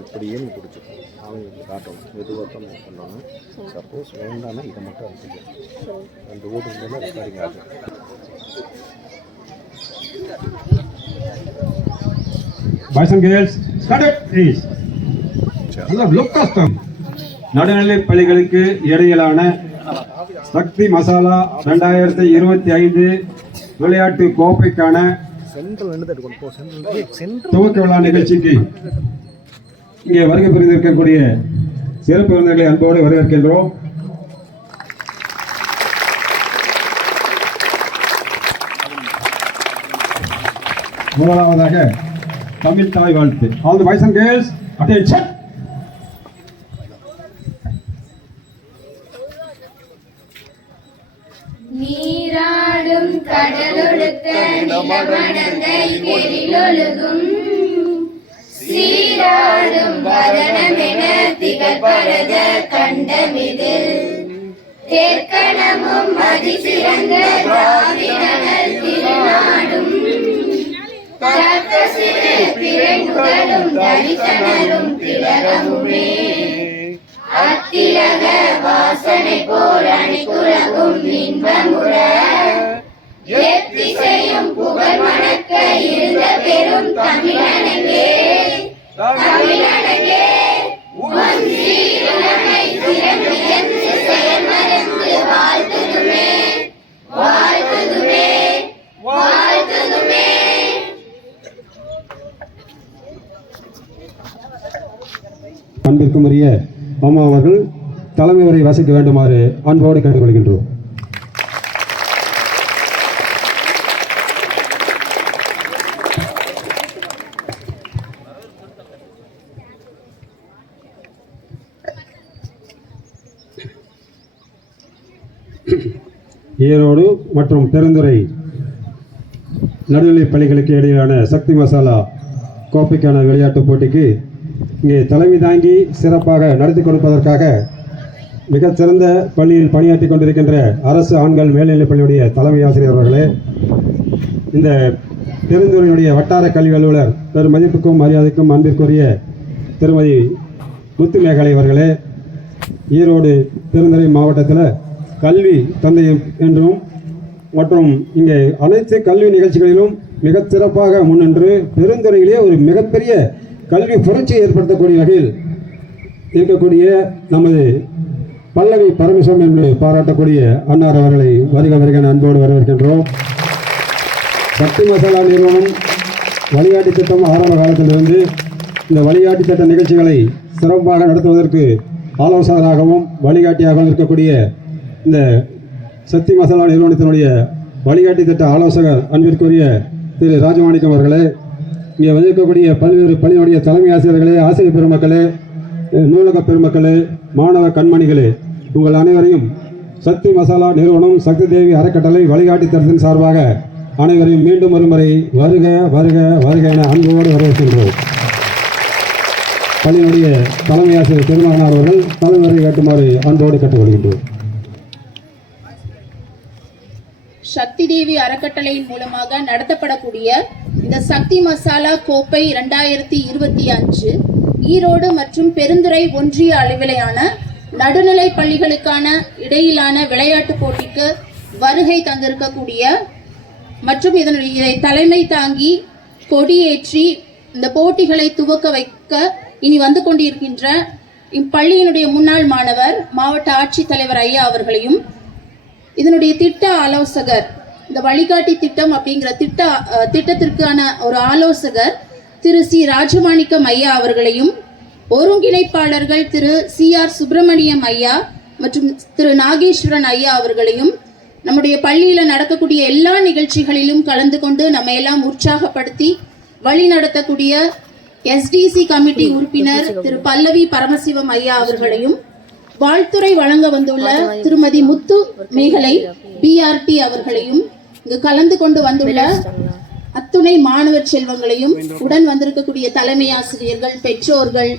இப்படி ஏன் பிடிச்சிருக்கோம் அவங்க காட்டணும் மெதுவாக தான் பண்ணணும். சப்போஸ் வேண்டாம்னா இதை மட்டும் அனுப்பிக்கலாம். ரெண்டு ஓட்டு இருந்தாலும் ரெக்கார்டிங் ஆகும். Boys and girls, started please. நடுநிலை பள்ளிகளுக்கு இடையிலான சக்தி மசாலா 2025 விளையாட்டு கோப்பைக்கான துவக்க விழா நிகழ்ச்சிக்கு இங்கே வருகை புரிந்திருக்கக்கூடிய சிறப்பு விருந்தினர்களை அன்போடு வரவேற்கின்றோம். முதலாவதாக தமிழ் தாய் வாழ்த்து. All the boys and girls, attention. நீராடும் கடலொழுக்க நிலமடந்த எழிலொழுகும் சீராடும் வதனமென திகழ்பரத கண்டமிதில் தேர்க்கணமும் அதிசிறந்த திராவிடர்கள் திருநாடும் தர்க்கசிறு பிறனுடலும் தரிசனரும் திலகமுமே அத்திலக வாசனை போல் அணிகுலகும் இன்பமுற எத்திசையும் புகழ் மணக்க இருந்த பெரும் தமிழனங்கே தமிழனங்கே உன் சீருலகை சிறப்பியந்து செயல்மறந்து வாழ்த்துதுமே வாழ்த்துதுமே வாழ்த்துதுமே. அன்பிற்குரிய அம்மா அவர்கள் தலைமை உரை வாசிக்க வேண்டுமாறு அன்போடு கேட்டுக்கொள்கின்றோம். ஈரோடு மற்றும் பெருந்துறை நடுநிலைப் பள்ளிகளுக்கு இடையிலான சக்தி மசாலா கோப்பைக்கான விளையாட்டுப் போட்டிக்கு இங்கே தலைமை தாங்கி சிறப்பாக நடத்தி கொடுப்பதற்காக மிகச்சிறந்த பள்ளியில் பணியாற்றி கொண்டிருக்கின்ற அரசு ஆண்கள் மேல்நிலைப் பள்ளியுடைய தலைமை ஆசிரியர் அவர்களே, இந்த பெருந்துறையினுடைய வட்டார கல்வி அலுவலர் பெரும் மதிப்புக்கும் மரியாதைக்கும் அன்பிற்குரிய திருமதி முத்துமேகலை அவர்களே, ஈரோடு பெருந்துறை மாவட்டத்தில் கல்வி தந்தை என்றும் மற்றும் இங்கே அனைத்து கல்வி நிகழ்ச்சிகளிலும் மிகச் சிறப்பாக முன்னின்று பெருந்துறையிலே ஒரு மிகப்பெரிய கல்வி புரட்சியை ஏற்படுத்தக்கூடிய வகையில் இருக்கக்கூடிய நமது பல்லவி பரமேஸ்வரன் என்று பாராட்டக்கூடிய அன்னார் அவர்களை வருக வருக அன்போடு வரவேற்கின்றோம். சக்தி மசாலா நிறுவனம் வழிகாட்டி திட்டம் ஆரம்ப காலத்திலிருந்து இந்த வழிகாட்டி திட்ட நிகழ்ச்சிகளை சிறப்பாக நடத்துவதற்கு ஆலோசகராகவும் வழிகாட்டியாகவும் இருக்கக்கூடிய இந்த சக்தி மசாலா நிறுவனத்தினுடைய வழிகாட்டி திட்ட ஆலோசகர் அன்பிற்குரிய திரு ராஜமாணிக்கம் அவர்களே, இங்கே வந்திருக்கக்கூடிய பல்வேறு பள்ளியினுடைய தலைமை ஆசிரியர்களே, ஆசிரியர் பெருமக்களே, நூலக பெருமக்களே, மாணவ கண்மணிகளே, உங்கள் அனைவரையும் சக்தி மசாலா நிறுவனம் சக்தி தேவி அறக்கட்டளை வழிகாட்டி தரத்தின் சார்பாக அனைவரையும் மீண்டும் ஒருமுறை வருக வருக வருக என அன்போடு வரவேற்கின்றோம். பள்ளியினுடைய தலைமை ஆசிரியர் பெருமகனார் அவர்கள் தலைமுறை காட்டுமாறு அன்போடு கேட்டுக்கொள்கின்றோம். சக்தி தேவி அறக்கட்டளையின் மூலமாக நடத்தப்படக்கூடிய இந்த சக்தி மசாலா கோப்பை 2025 ஈரோடு மற்றும் பெருந்துறை ஒன்றிய அளவிலான நடுநிலை பள்ளிகளுக்கான இடையிலான விளையாட்டு போட்டிக்கு வருகை தந்திருக்கக்கூடிய மற்றும் இதை தலைமை தாங்கி கொடியேற்றி இந்த போட்டிகளை துவக்க வைக்க இனி வந்து கொண்டிருக்கின்ற இப்பள்ளியினுடைய முன்னாள் மாணவர் மாவட்ட ஆட்சித்தலைவர் ஐயா அவர்களையும், இதனுடைய திட்ட ஆலோசகர், இந்த வழிகாட்டி திட்டம் அப்படிங்கிற திட்டத்திற்கான ஒரு ஆலோசகர் திரு சி ராஜமாணிக்கம் ஐயா அவர்களையும், ஒருங்கிணைப்பாளர்கள் திரு CR சுப்பிரமணியம் ஐயா மற்றும் திரு நாகேஸ்வரன் ஐயா அவர்களையும், நம்முடைய பள்ளியில நடக்கக்கூடிய எல்லா நிகழ்ச்சிகளிலும் கலந்து கொண்டு நம்ம எல்லாம் உற்சாகப்படுத்தி வழி நடத்தக்கூடிய SDC கமிட்டி உறுப்பினர் திரு பல்லவி பரமசிவம் ஐயா அவர்களையும், வாழ்த்துறை வழங்க வந்துள்ள திருமதி முத்து மேகலை BRT அவர்களையும், இங்கு கலந்து கொண்டு வந்துள்ள அத்துணை மாணவர் செல்வங்களையும், உடன் வந்திருக்கக்கூடிய தலைமை ஆசிரியர்கள், பெற்றோர்கள்,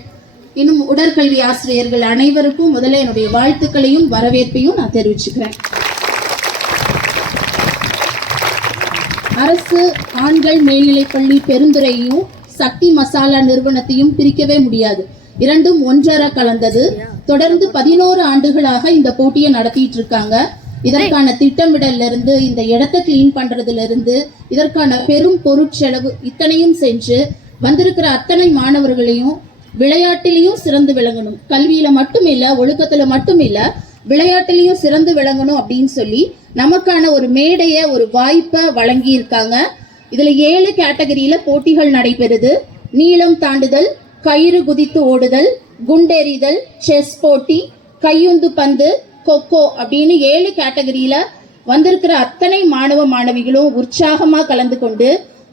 இன்னும் உடற்கல்வி ஆசிரியர்கள் அனைவருக்கும் முதல்ல என்னுடைய வாழ்த்துக்களையும் வரவேற்பையும் நான் தெரிவிச்சுக்கிறேன். அரசு ஆண்கள் மேல்நிலைப்பள்ளி பெருந்துறையையும் சக்தி மசாலா நிறுவனத்தையும் பிரிக்கவே முடியாது. இரண்டும் ஒன்றர கலந்தது. தொடர்ந்து 11 ஆண்டுகளாக இந்த போட்டியை நடத்திட்டு இருக்காங்க. இதற்கான திட்டமிடல்ல இருந்து, இந்த இடத்தை கிளீன் பண்றதுல இருந்து, இதற்கான பெரும் பொருட்செலவு இத்தனையும் செஞ்சு வந்திருக்கிற அத்தனை மாணவர்களையும் விளையாட்டிலையும் சிறந்து விளங்கணும், கல்வியில மட்டும் இல்ல, ஒழுக்கத்துல மட்டும் இல்ல, விளையாட்டிலையும் சிறந்து விளங்கணும் அப்படின்னு சொல்லி நமக்கான ஒரு மேடைய, ஒரு வாய்ப்பை வழங்கி இருக்காங்க. இதுல 7 கேட்டகரியில போட்டிகள் நடைபெறுது. நீளம் தாண்டுதல், கயிறு குதித்து ஓடுதல், குண்டெறிதல், செஸ் போட்டி, கையுந்து பந்து, கொக்கோ அப்படின்னு 7 கேட்டகரியில வந்திருக்கிற அத்தனை மாணவ மாணவிகளும் உற்சாகமா கலந்து கொண்டு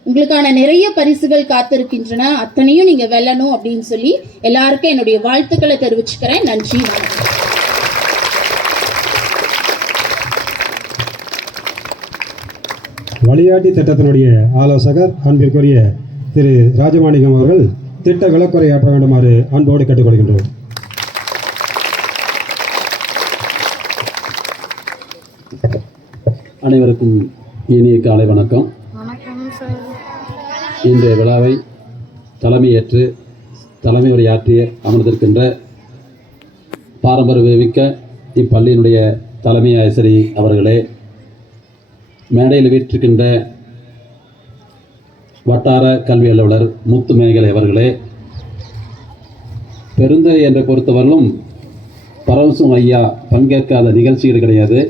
உங்களுக்கான நிறைய பரிசுகள் காத்திருக்கின்றன. அத்தனையும் நீங்க வெல்லணும் அப்படின்னு சொல்லி எல்லாருக்கும் என்னுடைய வாழ்த்துக்களை தெரிவிச்சுக்கிறேன். நன்றி, வணக்கம். வழிகாட்டி திட்டத்தினுடைய ஆலோசகர் அன்பிற்குரிய திரு ராஜமாணிக்கம் அவர்கள் திட்ட விளக்குரையாற்ற வேண்டுமாறு அன்போடு கேட்டுக்கொள்கின்றோம். அனைவருக்கும் இனிய காலை வணக்கம். இன்றைய விழாவை தலைமையேற்று தலைமை உரையாற்றி அமர்ந்திருக்கின்ற பாரம்பரியமிக்க இப்பள்ளியினுடைய தலைமை ஆசிரியர் அவர்களே, மேடையில் வீற்றிருக்கின்ற வட்டார கல்வி அலுவலர் முத்து மேகலை அவர்களே, பெருந்துறை என்ற பொறுத்தவரையிலும் பரவசும் ஐயா பங்கேற்காத நிகழ்ச்சிகள் கிடையாது.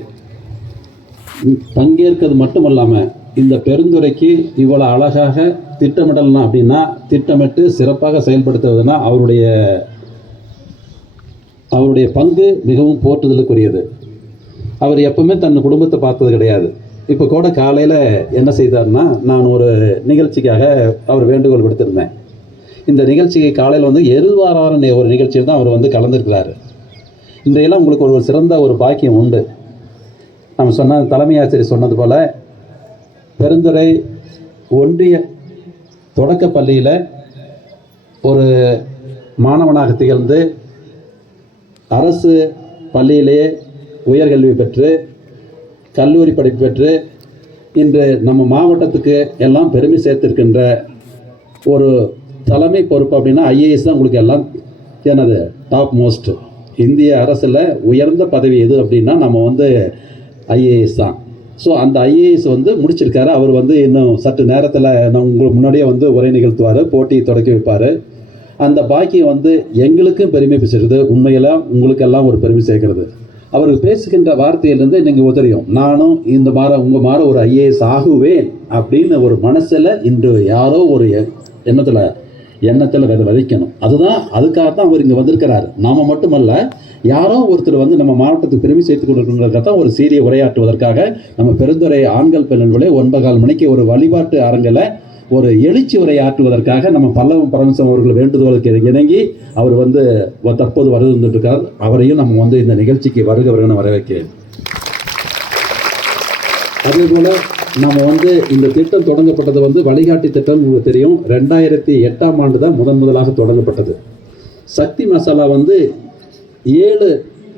பங்கேற்கிறது மட்டுமல்லாமல் இந்த பெருந்துறைக்கு இவ்வளோ அழகாக திட்டமிடலாம் அப்படின்னா, திட்டமிட்டு சிறப்பாக செயல்படுத்துவதுன்னா அவருடைய பங்கு மிகவும் போற்றுதலுக்குரியது. அவர் எப்பவுமே தன் குடும்பத்தை பார்த்தது கிடையாது. இப்போ கூட காலையில் என்ன செய்தார்னா, நான் ஒரு நிகழ்ச்சிக்காக அவர் வேண்டுகோள் விடுத்திருந்தேன். இந்த நிகழ்ச்சிக்கு காலையில் வந்து எதிர்வாரான ஒரு நிகழ்ச்சியில் தான் அவர் வந்து கலந்துருக்கிறாரு. இன்றையெல்லாம் உங்களுக்கு ஒரு சிறந்த ஒரு பாக்கியம் உண்டு. நம்ம சொன்ன தலைமை ஆசிரியர் சொன்னது போல் பெருந்துறை ஒன்றிய தொடக்க பள்ளியில் ஒரு மாணவனாக திகழ்ந்து அரசு பள்ளியிலேயே உயர்கல்வி பெற்று கல்லூரி படிப்பு பெற்று இன்று நம்ம மாவட்டத்துக்கு எல்லாம் பெருமை சேர்த்திருக்கின்ற ஒரு தலைமை பொறுப்பு அப்படின்னா ஐஏஎஸ் தான். உங்களுக்கு எல்லாம் என்னது டாப் மோஸ்ட் இந்திய அரசில் உயர்ந்த பதவி எது அப்படின்னா நம்ம வந்து ஐஏஎஸ் தான். ஸோ அந்த ஐஏஎஸ் வந்து முடிச்சிருக்காரு. அவர் வந்து இன்னும் சற்று நேரத்தில் நான் உங்களுக்கு முன்னாடியே வந்து உரை நிகழ்த்துவார், போட்டியை தொடக்கி வைப்பார். அந்த பாக்கியம் வந்து எங்களுக்கும் பெருமை பேசுகிறது, உண்மையில் உங்களுக்கெல்லாம் ஒரு பெருமை சேர்க்கிறது. அவருக்கு பேசுகின்ற வார்த்தையிலிருந்து நீங்கள் உதறியும், நானும் இந்த உங்கள் மாதிரி ஒரு ஐஏஎஸ் ஆகுவேன் அப்படின்னு ஒரு மனசில் இன்று யாரோ ஒரு எண்ணத்தில் விதைக்கணும். அதுக்காகத்தான் அவர் இங்கே வந்திருக்கிறார். நாம் மட்டுமல்ல, யாரோ ஒருத்தர் வந்து நம்ம மாவட்டத்துக்கு பெருமை சேர்த்து கொடுக்கறதுக்காக ஒரு சீரிய உரையாற்றுவதற்காக நம்ம பெருந்துறை ஆண்கள் பெண்களே 9:15 மணிக்கு ஒரு வழிபாட்டு அரங்கில் ஒரு எழுச்சி உரையாற்றுவதற்காக நம்ம பல்லவம் பரமசிவம் அவர்கள் வேண்டுதலுக்கு இணங்கி அவர் வந்து தற்போது வந்துட்டு இருக்கார். அவரையும் நம்ம வந்து இந்த நிகழ்ச்சிக்கு வருகவர்னு வரவேற்கிறேன். அதே போல நம்ம வந்து இந்த திட்டம் தொடங்கப்பட்டது வந்து வழிகாட்டி திட்டம் உங்களுக்கு தெரியும். 2008ஆம் ஆண்டு தான் முதலாக தொடங்கப்பட்டது. சக்தி மசாலா வந்து 7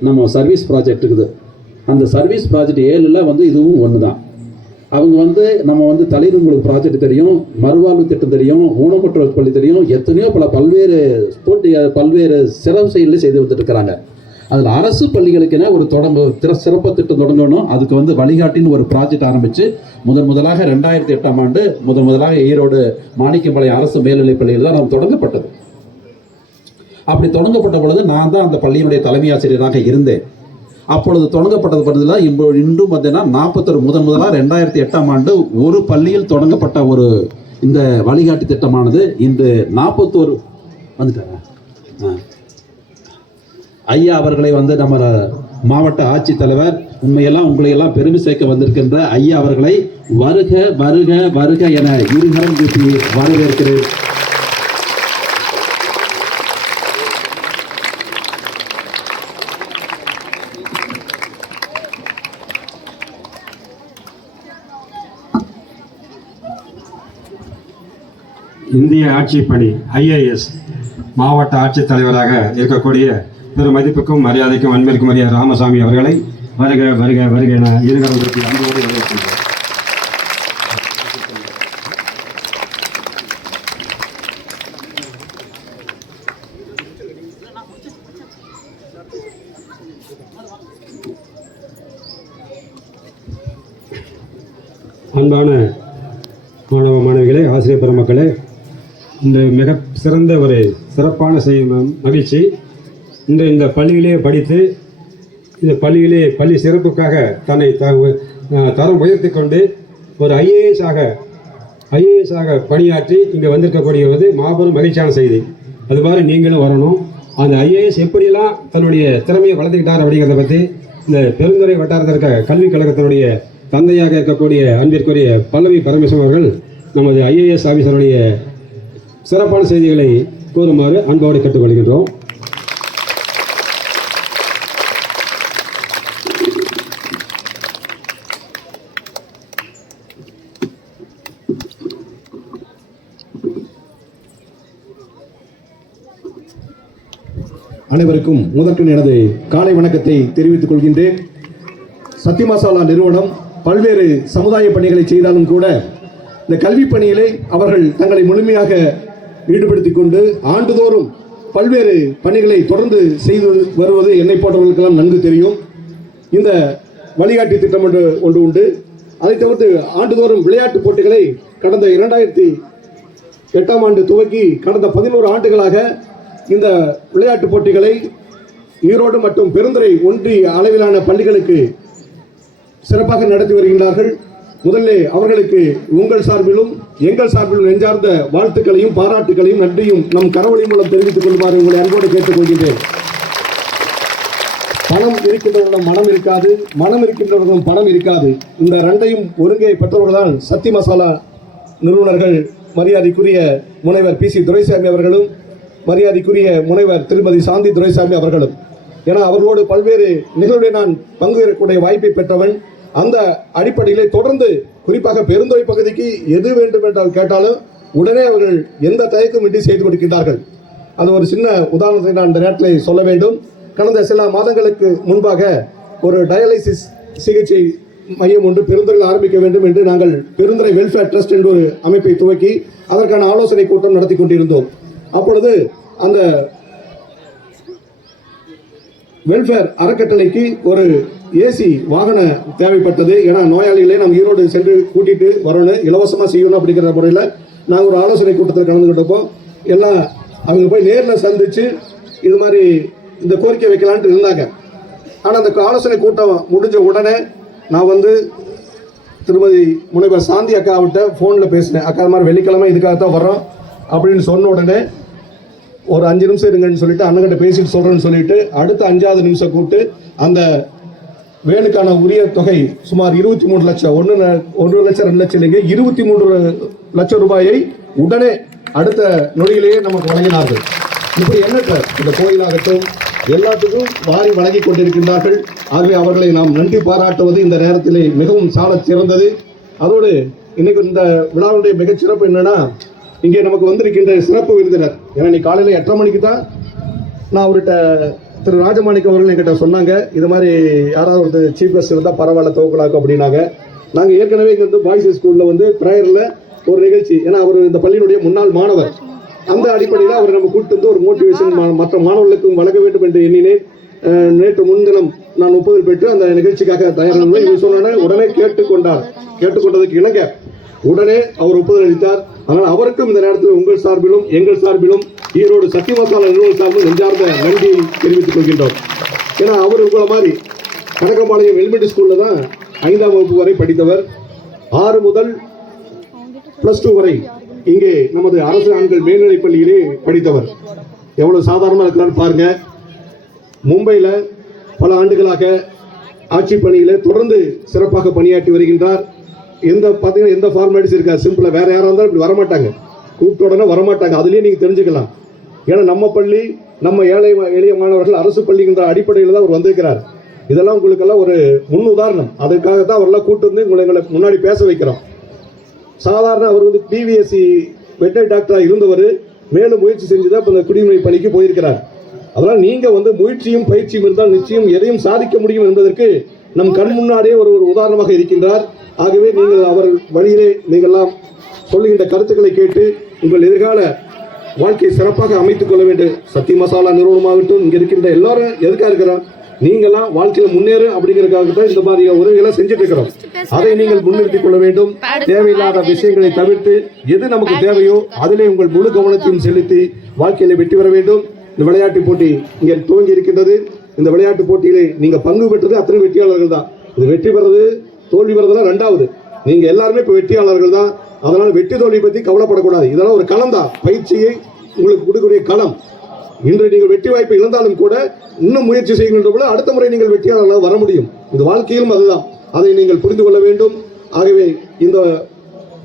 நம்ம சர்வீஸ் ப்ராஜெக்ட் இருக்குது. அந்த சர்வீஸ் ப்ராஜெக்ட் 7ல் வந்து இதுவும் ஒன்று தான். அவங்க வந்து நம்ம வந்து தலைவர் உங்களுக்கு ப்ராஜெக்ட் தெரியும், மறுவாழ்வு திட்டம் தெரியும், ஊனமுற்றோர் பள்ளி தெரியும், எத்தனையோ பல்வேறு சிறப்பு செயல்களை செய்து வந்துட்டு இருக்கிறாங்க. அதில் அரசு பள்ளிகளுக்கென ஒரு சிறப்பு திட்டம் தொடங்கணும். அதுக்கு வந்து வழிகாட்டின்னு ஒரு ப்ராஜெக்ட் ஆரம்பித்து முதலாக 2008ஆம் ஆண்டு முதலாக ஈரோடு மாணிக்கம்பாளையம் அரசு மேல்நிலைப் பள்ளியில் தான் நம்ம தொடங்கப்பட்டது. அப்படி தொடங்கப்பட்ட பொழுது நான் தான் அந்த பள்ளியினுடைய தலைமை ஆசிரியராக இருந்தேன். அப்பொழுது தொடங்கப்பட்டது பதிலாக இன்றும் பார்த்தீங்கன்னா 41 முதலாக 2008ஆம் ஆண்டு ஒரு பள்ளியில் தொடங்கப்பட்ட ஒரு இந்த வழிகாட்டி திட்டமானது இன்று 41 வந்துட்டாங்க. ஐயா அவர்களை வந்து நம்ம மாவட்ட ஆட்சித்தலைவர் உண்மையெல்லாம் உங்களையெல்லாம் பெருமை சேர்க்க வந்திருக்கின்ற ஐயா அவர்களை வருக வருக வருக என இருகரம் கூப்பி வரவேற்கிறேன். இந்திய ஆட்சிப்பணி ஐஏஎஸ் மாவட்ட ஆட்சித்தலைவராக இருக்கக்கூடிய பெரும் மதிப்புக்கும் மரியாதைக்கும் அன்பிற்கும் மரியாதை ராமசாமி அவர்களை வருக வருக வருக என இருகரம் கூப்பி அன்போடு வரவேற்கின்றோம். அன்பான மாணவ மாணவிகளே, ஆசிரியர் பெருமக்களே, இந்த மிக சிறந்த ஒரு சிறப்பான மகிழ்ச்சி. இன்று இந்த பள்ளியிலே படித்து இந்த பள்ளியிலே பள்ளி சிறப்புக்காக தன்னை தரம் உயர்த்தி கொண்டு ஒரு ஐஏஎஸாக பணியாற்றி இங்கே வந்திருக்கக்கூடியது மாபெரும் மகிழ்ச்சியான செய்தி. அது மாதிரி நீங்களும் வரணும். அந்த ஐஏஎஸ் எப்படியெல்லாம் தன்னுடைய திறமையை வளர்த்துக்கிட்டார் அப்படிங்கிறத பற்றி இந்த பெருந்துறை வட்டாரத்தில் இருக்க கல்விக் கழகத்தினுடைய தந்தையாக இருக்கக்கூடிய அன்பிற்குரிய பல்லவி பரமேஸ்வரன் அவர்கள் நமது ஐஏஎஸ் ஆஃபீஸருடைய சிறப்பான செய்திகளை கூறுமாறு அன்போடு கேட்டுக்கொள்கின்றோம். அனைவருக்கும் முதற்கண் எனது காலை வணக்கத்தை தெரிவித்துக் கொள்கின்றேன். சக்தி மசாலா நிறுவனம் பல்வேறு சமுதாய பணிகளை செய்தாலும் கூட இந்த கல்வி பணியிலே அவர்கள் தங்களை முழுமையாக ஈடுபடுத்திக் கொண்டு ஆண்டுதோறும் பல்வேறு பணிகளை தொடர்ந்து செய்து வருவது என்னை போன்றவர்களுக்கெல்லாம் நன்கு தெரியும். இந்த வழிகாட்டி திட்டம் ஒன்று உண்டு. அதை தவிர்த்து ஆண்டுதோறும் விளையாட்டுப் போட்டிகளை கடந்த 2008ஆம் ஆண்டு துவக்கி கடந்த 11 ஆண்டுகளாக இந்த விளையாட்டுப் போட்டிகளை ஈரோடு மற்றும் பெருந்துறை ஒன்றிய அளவிலான பள்ளிகளுக்கு சிறப்பாக நடத்தி வருகின்றார்கள். முதலில் அவர்களுக்கு உங்கள் சார்பிலும் எங்கள் சார்பிலும் நெஞ்சார்ந்த வாழ்த்துக்களையும் பாராட்டுகளையும் நன்றியும் நம் கரவொலி மூலம் தெரிவித்துக் கொள்வார் உங்களை அன்போடு கேட்டுக்கொள்கின்றேன். பணம் இருக்கின்றவர்களிடம் மனம் இருக்காது, மனம் இருக்கின்றவர்களிடம் பணம் இருக்காது. இந்த ரெண்டையும் ஒருங்கே பெற்றவர்கள்தான் சக்தி மசாலா நிறுவனர்கள் மரியாதைக்குரிய முனைவர் PC துரைசாமி அவர்களும் மரியாதைக்குரிய முனைவர் திருமதி சாந்தி துரைசாமி அவர்களும். ஏன்னா அவர்களோடு பல்வேறு நிகழ்வுகளை நான் பங்கு பெறக்கூடிய வாய்ப்பை பெற்றவன். அந்த அடிப்படையிலே தொடர்ந்து குறிப்பாக பெருந்துறை பகுதிக்கு எது வேண்டும் என்றால் கேட்டாலும் உடனே அவர்கள் எந்த தயக்கமின்றி செய்து கொடுக்கின்றார்கள். அது ஒரு சின்ன உதாரணத்தை நான் இந்த நேரத்தில் சொல்ல வேண்டும். கடந்த சில மாதங்களுக்கு முன்பாக ஒரு டயாலிசிஸ் சிகிச்சை மையம் ஒன்று பெருந்துறையில் ஆரம்பிக்க வேண்டும் என்று நாங்கள் பெருந்துறை வெல்ஃபேர் ட்ரஸ்ட் என்ற ஒரு அமைப்பை துவக்கி அதற்கான ஆலோசனை கூட்டம் நடத்தி கொண்டிருந்தோம். அப்பொழுது அந்த வெல்ஃபேர் அறக்கட்டளைக்கு ஒரு ஏசி வாகன தேவைப்பட்டது. ஏன்னா நோயாளிகளை நம்ம ஈரோடு சென்று கூட்டிட்டு வரணும், இலவசமாக செய்யணும் அப்படிங்கிற முறையில் நாங்கள் ஒரு ஆலோசனை கூட்டத்தில் கலந்துக்கிட்டப்போ எல்லாம் அவங்க போய் நேரில் சந்திச்சு இது மாதிரி இந்த கோரிக்கை வைக்கலான்ட்டு இருந்தாங்க. ஆனால் அந்த ஆலோசனை கூட்டம் முடிஞ்ச உடனே நான் திருமதி முனைவர் சாந்தி அக்காவிட்ட ஃபோனில் பேசினேன். அக்கா மாதிரி வெள்ளிக்கிழமை இதுக்காகத்தான் வர்றோம் அப்படின்னு சொன்ன உடனே ஒரு 5 நிமிஷம் இருங்கன்னு சொல்லிட்டு அண்ணன்கிட்ட பேசிட்டு சொல்கிறேன்னு சொல்லிட்டு அடுத்த 5வது நிமிஷம் கூப்பிட்டு அந்த வேனுக்கான உரிய தொகை சுமார் 23 லட்சம், 1 லட்சம் 2 லட்சம் இல்லைங்க, 23 லட்சம் ரூபாயை உடனே அடுத்த நொடியிலேயே நமக்கு வழங்கினார்கள். இப்படி எண்ணற்ற இந்த கோயிலாகட்டும் எல்லாத்துக்கும் வாரி வழங்கி கொண்டிருக்கின்றார்கள். ஆகவே அவர்களை நாம் நன்றி பாராட்டுவது இந்த நேரத்திலே மிகவும் சால சிறந்தது. அதோடு இன்னைக்கு இந்த விழாவுடைய மிகச்சிறப்பு என்னன்னா, இங்கே நமக்கு வந்திருக்கின்ற சிறப்பு விருந்தினர். ஏன்னா நீ காலையில் 8:30 மணிக்கு தான் நான் அவர்கிட்ட திரு ராஜமாணிக்கம் அவர்கள் என்கிட்ட சொன்னாங்க, இது மாதிரி யாராவது ஒரு சீஃப் கெஸ்ட் இருந்தால் பரவாயில்ல துவக்கலாக்கும் அப்படின்னாங்க. நாங்கள் ஏற்கனவே இங்கே பாய்ஸ் ஸ்கூலில் ப்ரேயரில் ஒரு நிகழ்ச்சி, ஏன்னா அவர் இந்த பள்ளியினுடைய முன்னாள் மாணவர், அந்த அடிப்படையில் அவர் நம்ம கூப்பிட்டு ஒரு மோட்டிவேஷன் மற்ற மாணவர்களுக்கும் வழங்க வேண்டும் என்று எண்ணினேன். நேற்று முன்தினம் நான் ஒப்புதல் பெற்று அந்த நிகழ்ச்சிக்காக தயாரான இது சொன்ன உடனே கேட்டுக்கொண்டதுக்கு இணங்க உடனே அவர் ஒப்புதல் அளித்தார். ஆனால் அவருக்கும் இந்த நேரத்தில் உங்கள் சார்பிலும் எங்கள் சார்பிலும் ஈரோடு சக்தி மசாலா நிறுவனம் சார்பிலும் நெஞ்சார்ந்த நன்றியை தெரிவித்துக் கொள்கின்றோம். ஏன்னா அவர் உங்களை மாதிரி கணக்கம்பாளையம் எலிமெண்டரி ஸ்கூலில் தான் 5ஆம் வகுப்பு வரை படித்தவர். 6 முதல் +2 வரை இங்கே நமது அரசு ஆண்கள் மேல்நிலைப் பள்ளியிலே படித்தவர். எவ்வளவு சாதாரணமாக இருக்கிறான்னு பாருங்க. மும்பையில் பல ஆண்டுகளாக ஆட்சி பணியில தொடர்ந்து சிறப்பாக பணியாற்றி வருகின்றார். எந்த ஃபார்மாலிட்டிஸ் இருக்கா, சிம்பிளா வேற யாரா இருந்தாலும் இப்படி வரமாட்டாங்க, கூப்பிட்ட உடனே வரமாட்டாங்க. அதுலயே நீங்க தெரிஞ்சுக்கலாம். ஏன்னா நம்ம பள்ளி நம்ம எளிய மாணவர்கள் அரசு பள்ளிங்கிற அடிப்படையில் தான் அவர் வந்திருக்கிறார். இதெல்லாம் உங்களுக்கெல்லாம் ஒரு முன் உதாரணம். அதுக்காகத்தான் அவரெல்லாம் கூட்டு வந்து உங்களை முன்னாடி பேச வைக்கிறோம். சாதாரண அவர் PVSC வெட்டரி டாக்டரா இருந்தவர் மேலும் முயற்சி செஞ்சுதான் இப்போ இந்த குடிமை பணிக்கு போயிருக்கிறார். அதனால் நீங்க முயற்சியும் பயிற்சியும் இருந்தால் நிச்சயம் எதையும் சாதிக்க முடியும் என்பதற்கு நம் கண் முன்னாடியே ஒரு உதாரணமாக இருக்கின்றார். ஆகவே நீங்கள் அவர் வழியிலே நீங்கள்லாம் சொல்லுகின்ற கருத்துக்களை கேட்டு உங்கள் எதிர்கால வாழ்க்கையை சிறப்பாக அமைத்துக் கொள்ள வேண்டும். சக்தி மசாலா நிறுவனமாகட்டும், இங்கே இருக்கின்ற எல்லாரும் எதுக்காக இருக்கிறோம், நீங்களாம் வாழ்க்கையில் முன்னேறு அப்படிங்கிறதுக்காக தான் இந்த மாதிரி உதவிகளை செஞ்சுட்டு இருக்கிறோம். அதை நீங்கள் முன்னிறுத்திக் கொள்ள வேண்டும். தேவையில்லாத விஷயங்களை தவிர்த்து எது நமக்கு தேவையோ அதிலே உங்கள் முழு கவனத்தையும் செலுத்தி வாழ்க்கையில வெற்றி பெற வேண்டும். இந்த விளையாட்டு போட்டி இங்கே துவங்கி இருக்கின்றது. இந்த விளையாட்டு போட்டியிலே நீங்க பங்கு பெற்றது அத்தனை வெற்றியாளர்கள் தான். இது வெற்றி பெறது தோல்வி பெறதுலாம் ரெண்டாவது. நீங்க எல்லாருமே இப்ப வெற்றியாளர்கள் தான். அதனால வெற்றி தோல்வி பத்தி கவலைப்படக்கூடாது. இதெல்லாம் ஒரு களம் தான், பயிற்சியை உங்களுக்கு கொடுக்கக்கூடிய களம். இன்று நீங்கள் வெற்றி வாய்ப்பை இழந்தாலும் கூட இன்னும் முயற்சி செய்கின்ற போது அடுத்த முறை நீங்கள் வெற்றியாளர்களாக வர முடியும். இது வாழ்க்கையிலும் அதுதான். அதை நீங்கள் புரிந்து கொள்ள வேண்டும். ஆகவே இந்த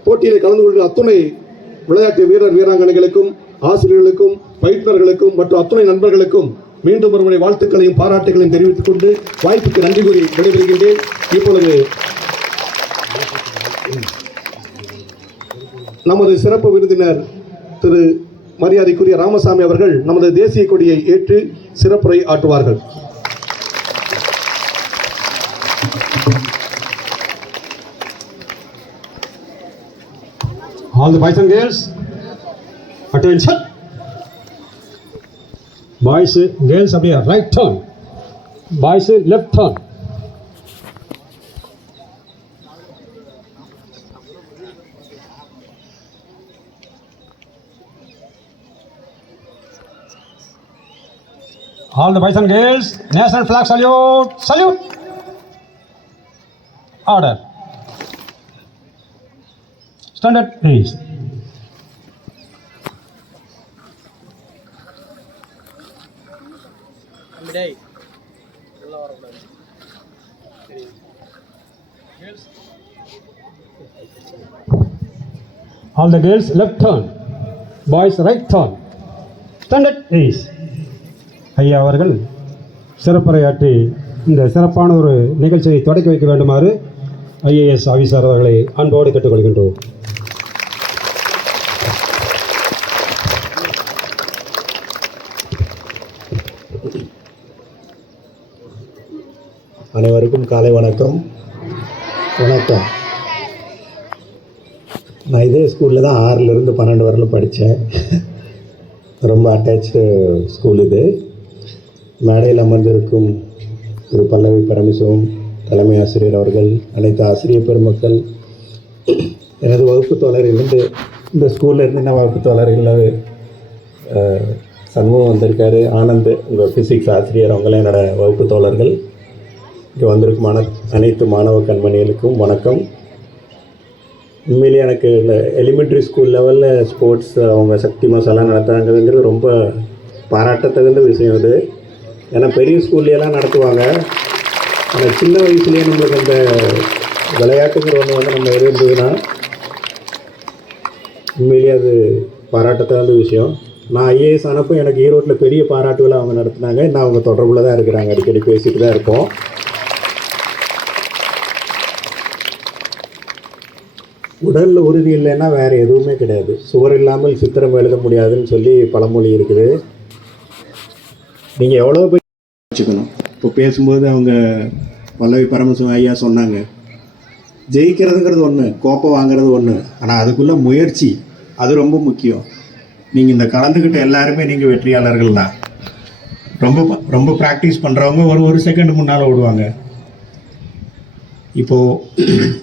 போட்டியில் கலந்து கொள்கிற அத்துணை விளையாட்டு வீரர் வீராங்கனைகளுக்கும் ஆசிரியர்களுக்கும் பயிற்றுனர்களுக்கும் மற்றும் அத்துணை நண்பர்களுக்கும் மீண்டும் ஒருமுறை வாழ்த்துக்களையும் பாராட்டுகளையும் தெரிவித்துக் கொண்டு வாய்ப்புக்கு நன்றி கூறி விடைபெறுகின்றேன். இப்பொழுது நமது சிறப்பு விருந்தினர் திரு மரியாதைக்குரிய ராமசாமி அவர்கள் நமது தேசிய கொடியை ஏற்று சிறப்புரை ஆற்றுவார்கள். All the boys and girls, attention. Boys, girls, அப்படியே right turn. Boys, left turn. All the boys and girls, national flag salute, salute. Order. Stand at ease. All the girls left turn, boys right turn. Stand at ease. ஐயா அவர்கள் சிறப்புரையாற்றி இந்த சிறப்பான ஒரு நிகழ்ச்சியை தொடக்கி வைக்க வேண்டுமாறு IAS officer அவர்களை அன்போடு கேட்டுக்கொள்கின்றோம். அனைவருக்கும் காலை வணக்கம். வணக்கம். நான் இதே ஸ்கூலில் தான் 6லேருந்து 12 வரலும் படித்தேன். ரொம்ப அட்டாச்சு ஸ்கூல் இது. மேடையில் அமர்ந்திருக்கும் திரு பல்லவி பரமசிவம் தலைமை ஆசிரியர் அவர்கள், அனைத்து ஆசிரியர் பெருமக்கள், எனது வகுப்பு தோழரிலிருந்து இந்த ஸ்கூலில் இருந்து என்ன வகுப்பு தோழர்கள் சண்முகம் வந்திருக்காரு, ஆனந்த் உங்கள் ஃபிசிக்ஸ் ஆசிரியர், அவங்களாம் என்னோடய வகுப்பு தோழர்கள். இங்கே வந்திருக்கும் அனைத்து மாணவ கண்மணிகளுக்கும் வணக்கம். உண்மையிலேயே எனக்கு இந்த எலிமெண்ட்ரி ஸ்கூல் லெவலில் ஸ்போர்ட்ஸ் அவங்க சக்தி மசாலா நடத்துகிறாங்கிறது ரொம்ப பாராட்டத்தகுந்த விஷயம் இது. ஏன்னா பெரிய ஸ்கூல்லையெல்லாம் நடத்துவாங்க, ஆனால் சின்ன வயசுலேயே நம்மளுக்கு அந்த விளையாட்டுங்கிற ஒன்று வந்து நம்ம இருந்ததுன்னா உண்மையிலேயே அது பாராட்டத்தகுந்த விஷயம். நான் ஐஏஎஸ் ஆனப்போ எனக்கு ஈரோட்டில் பெரிய பாராட்டுகளை அவங்க நடத்துனாங்க. இன்னும் அவங்க தொடர்பில் தான் இருக்கிறாங்க, அடிக்கடி பேசிட்டு தான் இருப்போம். உடலில் உறுதி இல்லைன்னா வேறு எதுவுமே கிடையாது. சுவர் இல்லாமல் சித்திரம் எழுத முடியாதுன்னு சொல்லி பழமொழி இருக்குது. நீங்கள் எவ்வளோ போய் வச்சுக்கணும். இப்போ பேசும்போது அவங்க பல்லவி பரமசிவம் ஐயா சொன்னாங்க, ஜெயிக்கிறதுங்கிறது ஒன்று, கோப்பை வாங்கிறது ஒன்று, ஆனால் அதுக்குள்ளே முயற்சி அது ரொம்ப முக்கியம். நீங்கள் இந்த கலந்துக்கிட்ட எல்லாருமே நீங்கள் வெற்றியாளர்கள் தான். ரொம்ப ரொம்ப ப்ராக்டிஸ் பண்ணுறவங்க ஒரு செகண்ட் முன்னால் ஓடுவாங்க. இப்போது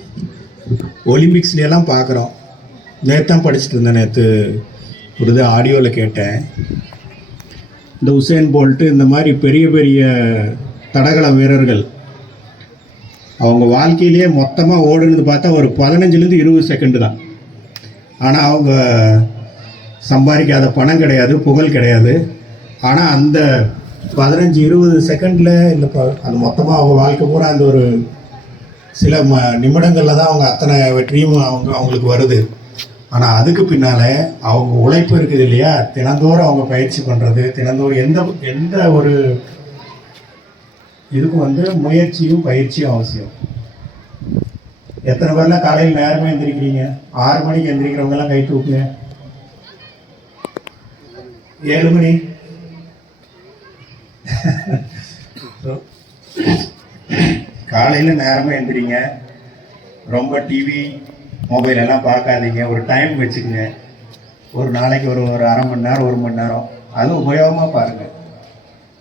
ஒலிம்பிக்ஸ்லாம் பார்க்குறோம். நேற்று தான் படிச்சுட்டு இருந்தேன், நேற்று ஒரு இது ஆடியோவில் கேட்டேன். இந்த உசேன் போல்ட்டு இந்த மாதிரி பெரிய பெரிய தடகள வீரர்கள் அவங்க வாழ்க்கையிலேயே மொத்தமாக ஓடுனது பார்த்தா ஒரு 15லேருந்து 20 செகண்டு தான். ஆனால் அவங்க சம்பாதிக்காத பணம் கிடையாது, புகழ் கிடையாது. ஆனால் அந்த 15-20 செகண்டில் இந்த அது மொத்தமாக அவங்க வாழ்க்கை பூரா அந்த ஒரு சில நிமிடங்களில் தான் அவங்க அத்தனை வெற்றியும் அவங்களுக்கு வருது. ஆனால் அதுக்கு பின்னால் அவங்க உழைப்பு இருக்குது இல்லையா, தினந்தோறும் அவங்க பயிற்சி பண்ணுறது, தினந்தோறும் எந்த ஒரு இதுக்கும் வந்து முயற்சியும் பயிற்சியும் அவசியம். எத்தனை பேர்லாம் காலையில் நேரமாக எந்திரிக்கிறீங்க? 6 மணிக்கு எந்திரிக்கிறவங்கெல்லாம் கை தூக்குங்க. 7 மணி காலையில் நேரமாக எந்திரிங்க. ரொம்ப டிவி மொபைல் எல்லாம் பார்க்காதீங்க. ஒரு டைம் வச்சுக்கோங்க. ஒரு நாளைக்கு ஒரு 1/2 மணி நேரம் 1 மணி நேரம் அது உபயோகமாக பாருங்கள்.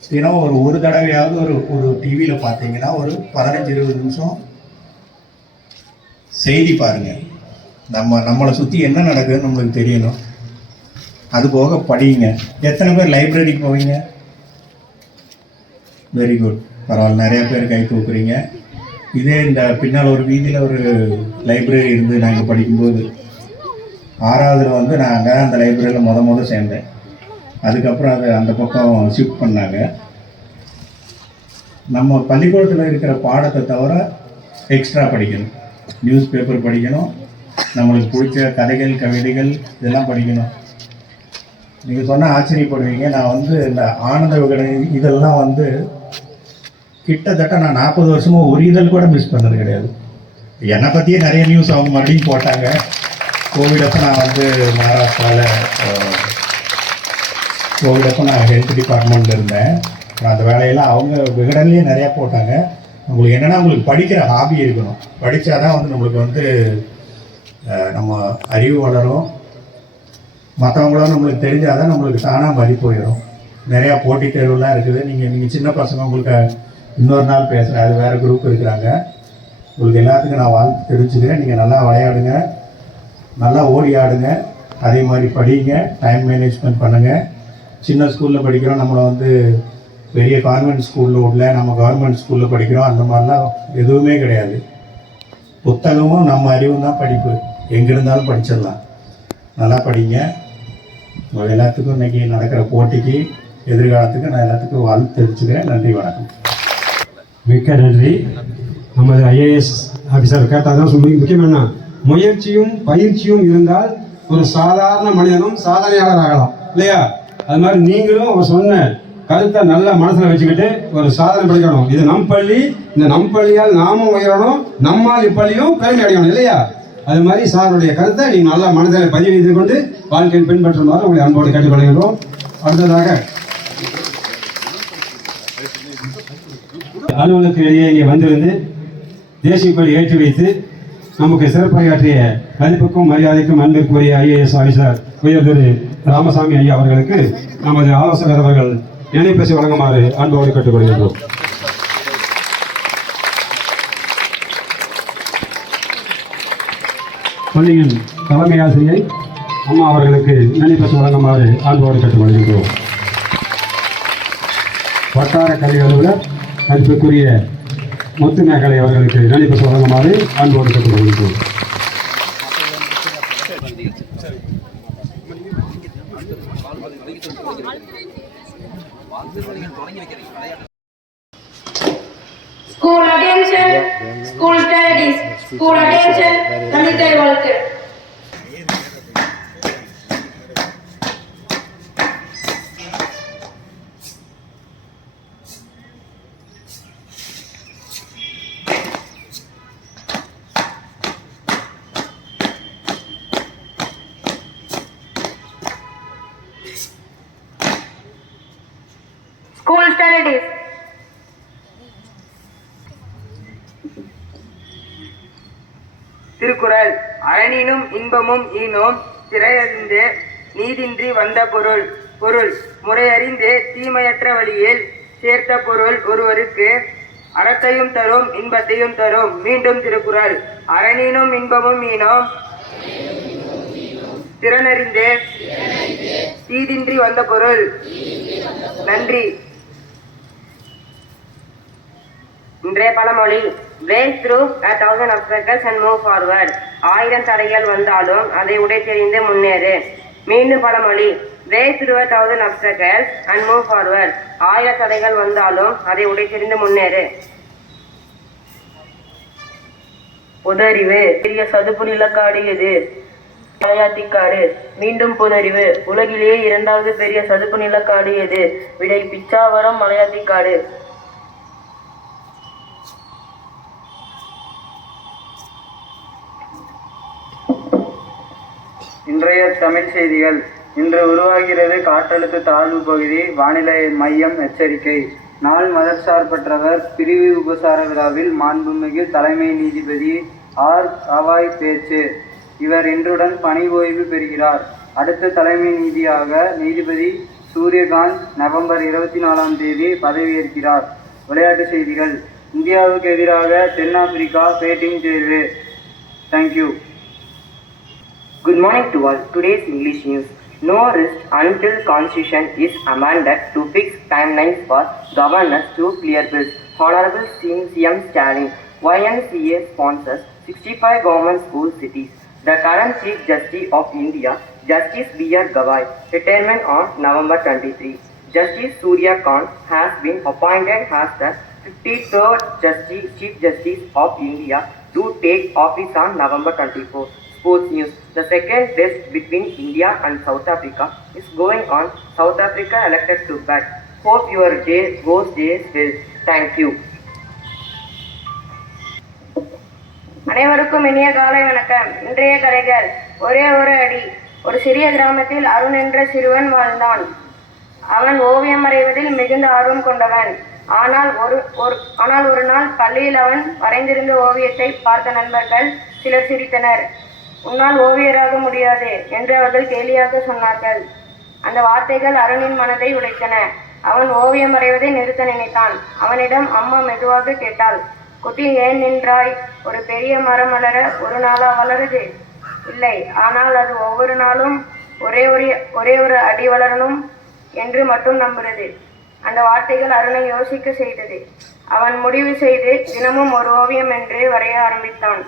தினம் ஒரு தடவையாவது ஒரு டிவியில் பார்த்தீங்கன்னா ஒரு 15-20 நிமிஷம் செய்தி பாருங்கள். நம்மளை சுற்றி என்ன நடக்குதுன்னு நம்மளுக்கு தெரியணும். அது போக படிங்க. எத்தனை பேர் லைப்ரரிக்கு போவீங்க? வெரி குட், பரவாயில்ல, நிறைய பேர் கை தூக்குறீங்க. இதே இந்த பின்னால் ஒரு வீதியில் ஒரு லைப்ரரி இருந்து நாங்கள் படிக்கும்போது 6ஆவதுல நாங்கள் அந்த லைப்ரரியில் முதல் சேர்ந்தேன். அதுக்கப்புறம் அது அந்த பக்கம் ஷிஃப்ட் பண்ணாங்க. நம்ம பள்ளிக்கூடத்தில் இருக்கிற பாடத்தை தவிர எக்ஸ்ட்ரா படிக்கணும். நியூஸ் பேப்பர் படிக்கணும், நம்மளுக்கு பிடிச்ச கதைகள் கவிதைகள் இதெல்லாம் படிக்கணும். நீங்கள் சொன்னால் ஆச்சரியப்படுவீங்க. நான் இந்த ஆனந்த விகடன் இதெல்லாம் கிட்டத்தட்ட நான் 40 வருஷமாக ஒரு இதழ் கூட மிஸ் பண்ணது கிடையாது. என்னை பற்றியே நிறைய நியூஸ் அவங்க மறுபடியும் போட்டாங்க. கோவிட் அப்போ நான் மகாராஷ்டிராவில் கோவிட் அப்போ நான் ஹெல்த் டிபார்ட்மெண்ட்டில் இருந்தேன். அந்த வேலையெல்லாம் அவங்க விகடன்லேயே நிறையா போட்டாங்க. உங்களுக்கு என்னென்னா உங்களுக்கு படிக்கிற ஹாபி இருக்கணும். படித்தா தான் நம்மளுக்கு நம்ம அறிவு வளரும். மற்றவங்களும் நம்மளுக்கு தெரிஞ்சால் தான் நம்மளுக்கு தானாக மதிப்பு போயிடும். நிறையா போட்டித் தேர்வுலாம் இருக்குது. நீங்கள் சின்ன பசங்க உங்களுக்கு இன்னொரு நாள் பேசுகிறேன், அது வேறு குரூப் இருக்கிறாங்க. உங்களுக்கு எல்லாத்துக்கும் நான் வாழ்த்து தெரிஞ்சுக்கிறேன். நீங்கள் நல்லா விளையாடுங்க, நல்லா ஓடி ஆடுங்க, அதே மாதிரி படிங்க, டைம் மேனேஜ்மெண்ட் பண்ணுங்கள். சின்ன ஸ்கூலில் படிக்கிறோம், நம்மளை பெரிய கான்வென்ட் ஸ்கூலில் உள்ள நம்ம கவர்மெண்ட் ஸ்கூலில் படிக்கிறோம், அந்த மாதிரிலாம் எதுவுமே கிடையாது. புத்தகமும் நம்ம அறிவும் தான் படிப்பு. எங்கே இருந்தாலும் படிச்சிடலாம். நல்லா படிங்க. உங்கள் எல்லாத்துக்கும் இன்றைக்கி நடக்கிற போட்டிக்கு எதிர்காலத்துக்கு நான் எல்லாத்துக்கும் வாழ்த்து தெரிவிச்சுக்கிறேன். நன்றி, வணக்கம். மிக்க நன்றி. நமது ஐஏஎஸ் ஆஃபீஸர் கேட்டால் தான் சொல்லி முக்கியமான முயற்சியும் பயிற்சியும் இருந்தால் ஒரு சாதாரண மனிதனும் சாதனையாளர் ஆகலாம் இல்லையா? அது மாதிரி நீங்களும் அவர் சொன்ன கருத்தை நல்லா மனசில் வச்சுக்கிட்டு ஒரு சாதனை படிக்கணும். இது நம் பள்ளி, இந்த நம் பள்ளியால் நாமும் உயரணும், நம்மால் இப்பள்ளியும் பெருமை அடையணும் இல்லையா? அது மாதிரி சாருடைய கருத்தை நீங்கள் நல்லா மனதில் பதிவு செய்து கொண்டு வாழ்க்கையில் பின்பற்றுமாறு உங்களை அன்போடு கேட்டுக்கொள்கிறோம். அடுத்ததாக அலுவலகத்துக்கு வெளியே இங்கே வந்திருந்து தேசிய கொடி ஏற்றி வைத்து நமக்கு சிறப்புரையாற்றிய மதிப்புக்கும் மரியாதைக்கும் அன்பிற்குரிய ஐஏஎஸ் ஆஃபீஸர் உயர்திரு ராமசாமி ஐயா அவர்களுக்கு நமது ஆலோசகர் அவர்கள் நினைப்பேசி வழங்குமாறு அன்போடு கேட்டுக்கொள்கின்றோம். பள்ளியின் தலைமை ஆசிரியை அம்மா அவர்களுக்கு நினைப்பேசி வழங்குமாறு அன்போடு கேட்டுக்கொள்கின்றோம். வட்டார கல்வி அலுவலர் மதிப்புக்குரிய முத்துமேகலை அவர்களுக்கு நினைப்பேசி வழங்குமாறு அன்போடு கேட்டுக்கொள்கின்றோம். School attention, school studies, school attention, தணிக்கை வாழ்க்கை. School studies. திருக்குறள். அறனினும் இன்பமும் ஈனோம் திரையறிந்தே நீதின்றி வந்த பொருள். பொருள் முறையறிந்தே தீமையற்ற வழியில் சேர்த்த பொருள் ஒருவருக்கு அறத்தையும் தரும் இன்பத்தையும் தரும். மீண்டும் திருக்குறள். அறனினும் இன்பமும் ஈனோம் திறனறிந்தே தீதின்றி வந்த பொருள். நன்றி. இன்றைய பழமொழி. break through 1000 obstacles and move forward. 1000 தடைகள் வந்தாலும் அதை உடைத்தெறிந்து முன்னேறு. மீண்டும் பழமொழி. break through 1000 obstacles and move forward. 1000 தடைகள் வந்தாலும் அதை உடைத்தெறிந்து முன்னேறு. புதறிவு. பெரிய சதுப்பு நிலக்காடு எது? மலையாத்திக்காடு. மீண்டும் புதறிவு. உலகிலேயே 2வது பெரிய சதுப்பு நிலக்காடு எது? விடை பிச்சாவரம் மலையாத்திக்காடு. இன்றைய தமிழ் செய்திகள். இன்று உருவாகிறது காற்றழுத்த தாழ்வு பகுதி. வானிலை மையம் எச்சரிக்கை. நாள் மதச்சார்பற்றவர் பிரிவு உபசார விழாவில் மாண்புமிகு தலைமை நீதிபதி ஆர். கவாய் பேச்சு. இவர் இன்றுடன் பணி ஓய்வு பெறுகிறார். அடுத்த தலைமை நீதியாக நீதிபதி சூரியகாந்த் நவம்பர் 24ஆம் தேதி பதவியேற்கிறார். விளையாட்டுச் செய்திகள். இந்தியாவுக்கு எதிராக தென்னாப்பிரிக்கா பேட்டிங் தேர்வு. Thank you. Good morning to all. Today's English news. No rest until Constitution is amended to fix timelines for governors to clear bills. Honorable CM Stalin. YMCA sponsors 65 government school cities. The current Chief Justice of India, Justice B.R. Gavai, retirement on November 23. Justice Surya Kant has been appointed as the 53rd Chief Justice of India to take office on November 24. Sports news. The second test between India and South Africa is going on. South Africa elected to bat. Hope your day goes days well. Thank you. அனைவருக்கும் இனிய காலை வணக்கம். இன்றைய கதைகள். ஒரே ஒரு அடி. ஒரு சிறிய கிராமத்தில் அருண் என்ற சிறுவன் வாழ்ந்தான். அவன் ஓவியம் வரைவதில் மிகுந்த ஆர்வம் கொண்டவன். ஆனால் ஒரு நாள் பள்ளியில் அவன் வரைந்திருந்த ஓவியத்தை பார்த்த நண்பர்கள் சிலர் சிரித்தனர். உன்னால் ஓவியராக முடியாது என்று அவர்கள் கேலியாக சொன்னார்கள். அந்த வார்த்தைகள் அருணின் மனதை உடைத்தன. அவன் ஓவியம் வரைவதை நிறுத்த நினைத்தான். அவனிடம் அம்மா மெதுவாக கேட்டாள், குட்டி ஏன் நின்றாய்? ஒரு பெரிய மரம் வளர ஒரு நாளா வளருது? இல்லை, ஆனால் அது ஒவ்வொரு நாளும் ஒரே ஒரு அடி வளரணும் என்று மட்டும் நம்புகிறது. அந்த வார்த்தைகள் அருணை யோசிக்க செய்தது. அவன் முடிவு செய்து தினமும் ஒரு ஓவியம் என்று வரைய ஆரம்பித்தான்.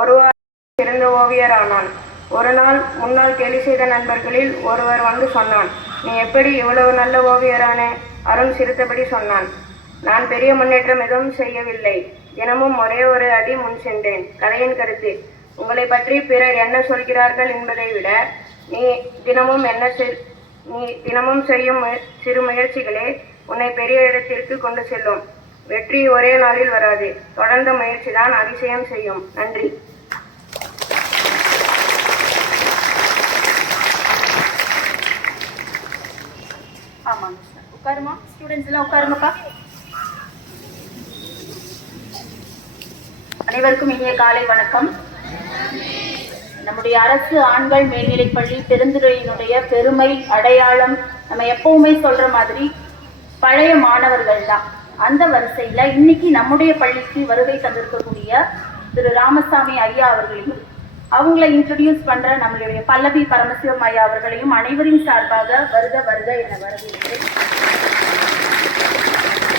ஒருவர் சிறந்த ஓவியரானான். ஒரு நாள் முன்னால் கேலி செய்த நண்பர்களில் ஒருவர் வந்து சொன்னான், நீ எப்படி இவ்வளவு நல்ல ஓவியரானே? அருண் சிரித்தபடி சொன்னான், நான் பெரிய முன்னேற்றம் எதுவும் செய்யவில்லை. தினமும் ஒரே ஒரு அடி முன் சென்றேன். கதையின் கருத்து, உங்களை பற்றி பிறர் என்ன சொல்கிறார்கள் என்பதை விட நீ தினமும் செய்யும் சிறு முயற்சிகளே உன்னை பெரிய இடத்திற்கு கொண்டு செல்லும். வெற்றி ஒரே நாளில் வராது. தொடர்ந்த முயற்சிதான் அதிசயம் செய்யும். நன்றி. ஆமாங்க சார். உட்காருமா, ஸ்டூடெண்ட்ஸ் எல்லாம் உட்காருங்கப்பா. அனைவருக்கும் இனிய காலை வணக்கம். நம்முடைய அரசு ஆண்கள் மேல்நிலைப்பள்ளி பெருந்துறையினுடைய பெருமை அடையாளம் நம்ம எப்பவுமே சொல்ற மாதிரி பழைய மாணவர்கள் தான். அந்த வரிசையில இன்னைக்கு நம்முடைய பள்ளிக்கு வருகை தந்திருக்கக்கூடிய திரு ராமசாமி ஐயா அவர்களையும் அவங்களை இன்ட்ரடியூஸ் பண்ற நம்மளுடைய பல்லவி பரமசிவம் ஐயா அவர்களையும் அனைவரின் சார்பாக வருக வருக என வரவேற்கிறேன்.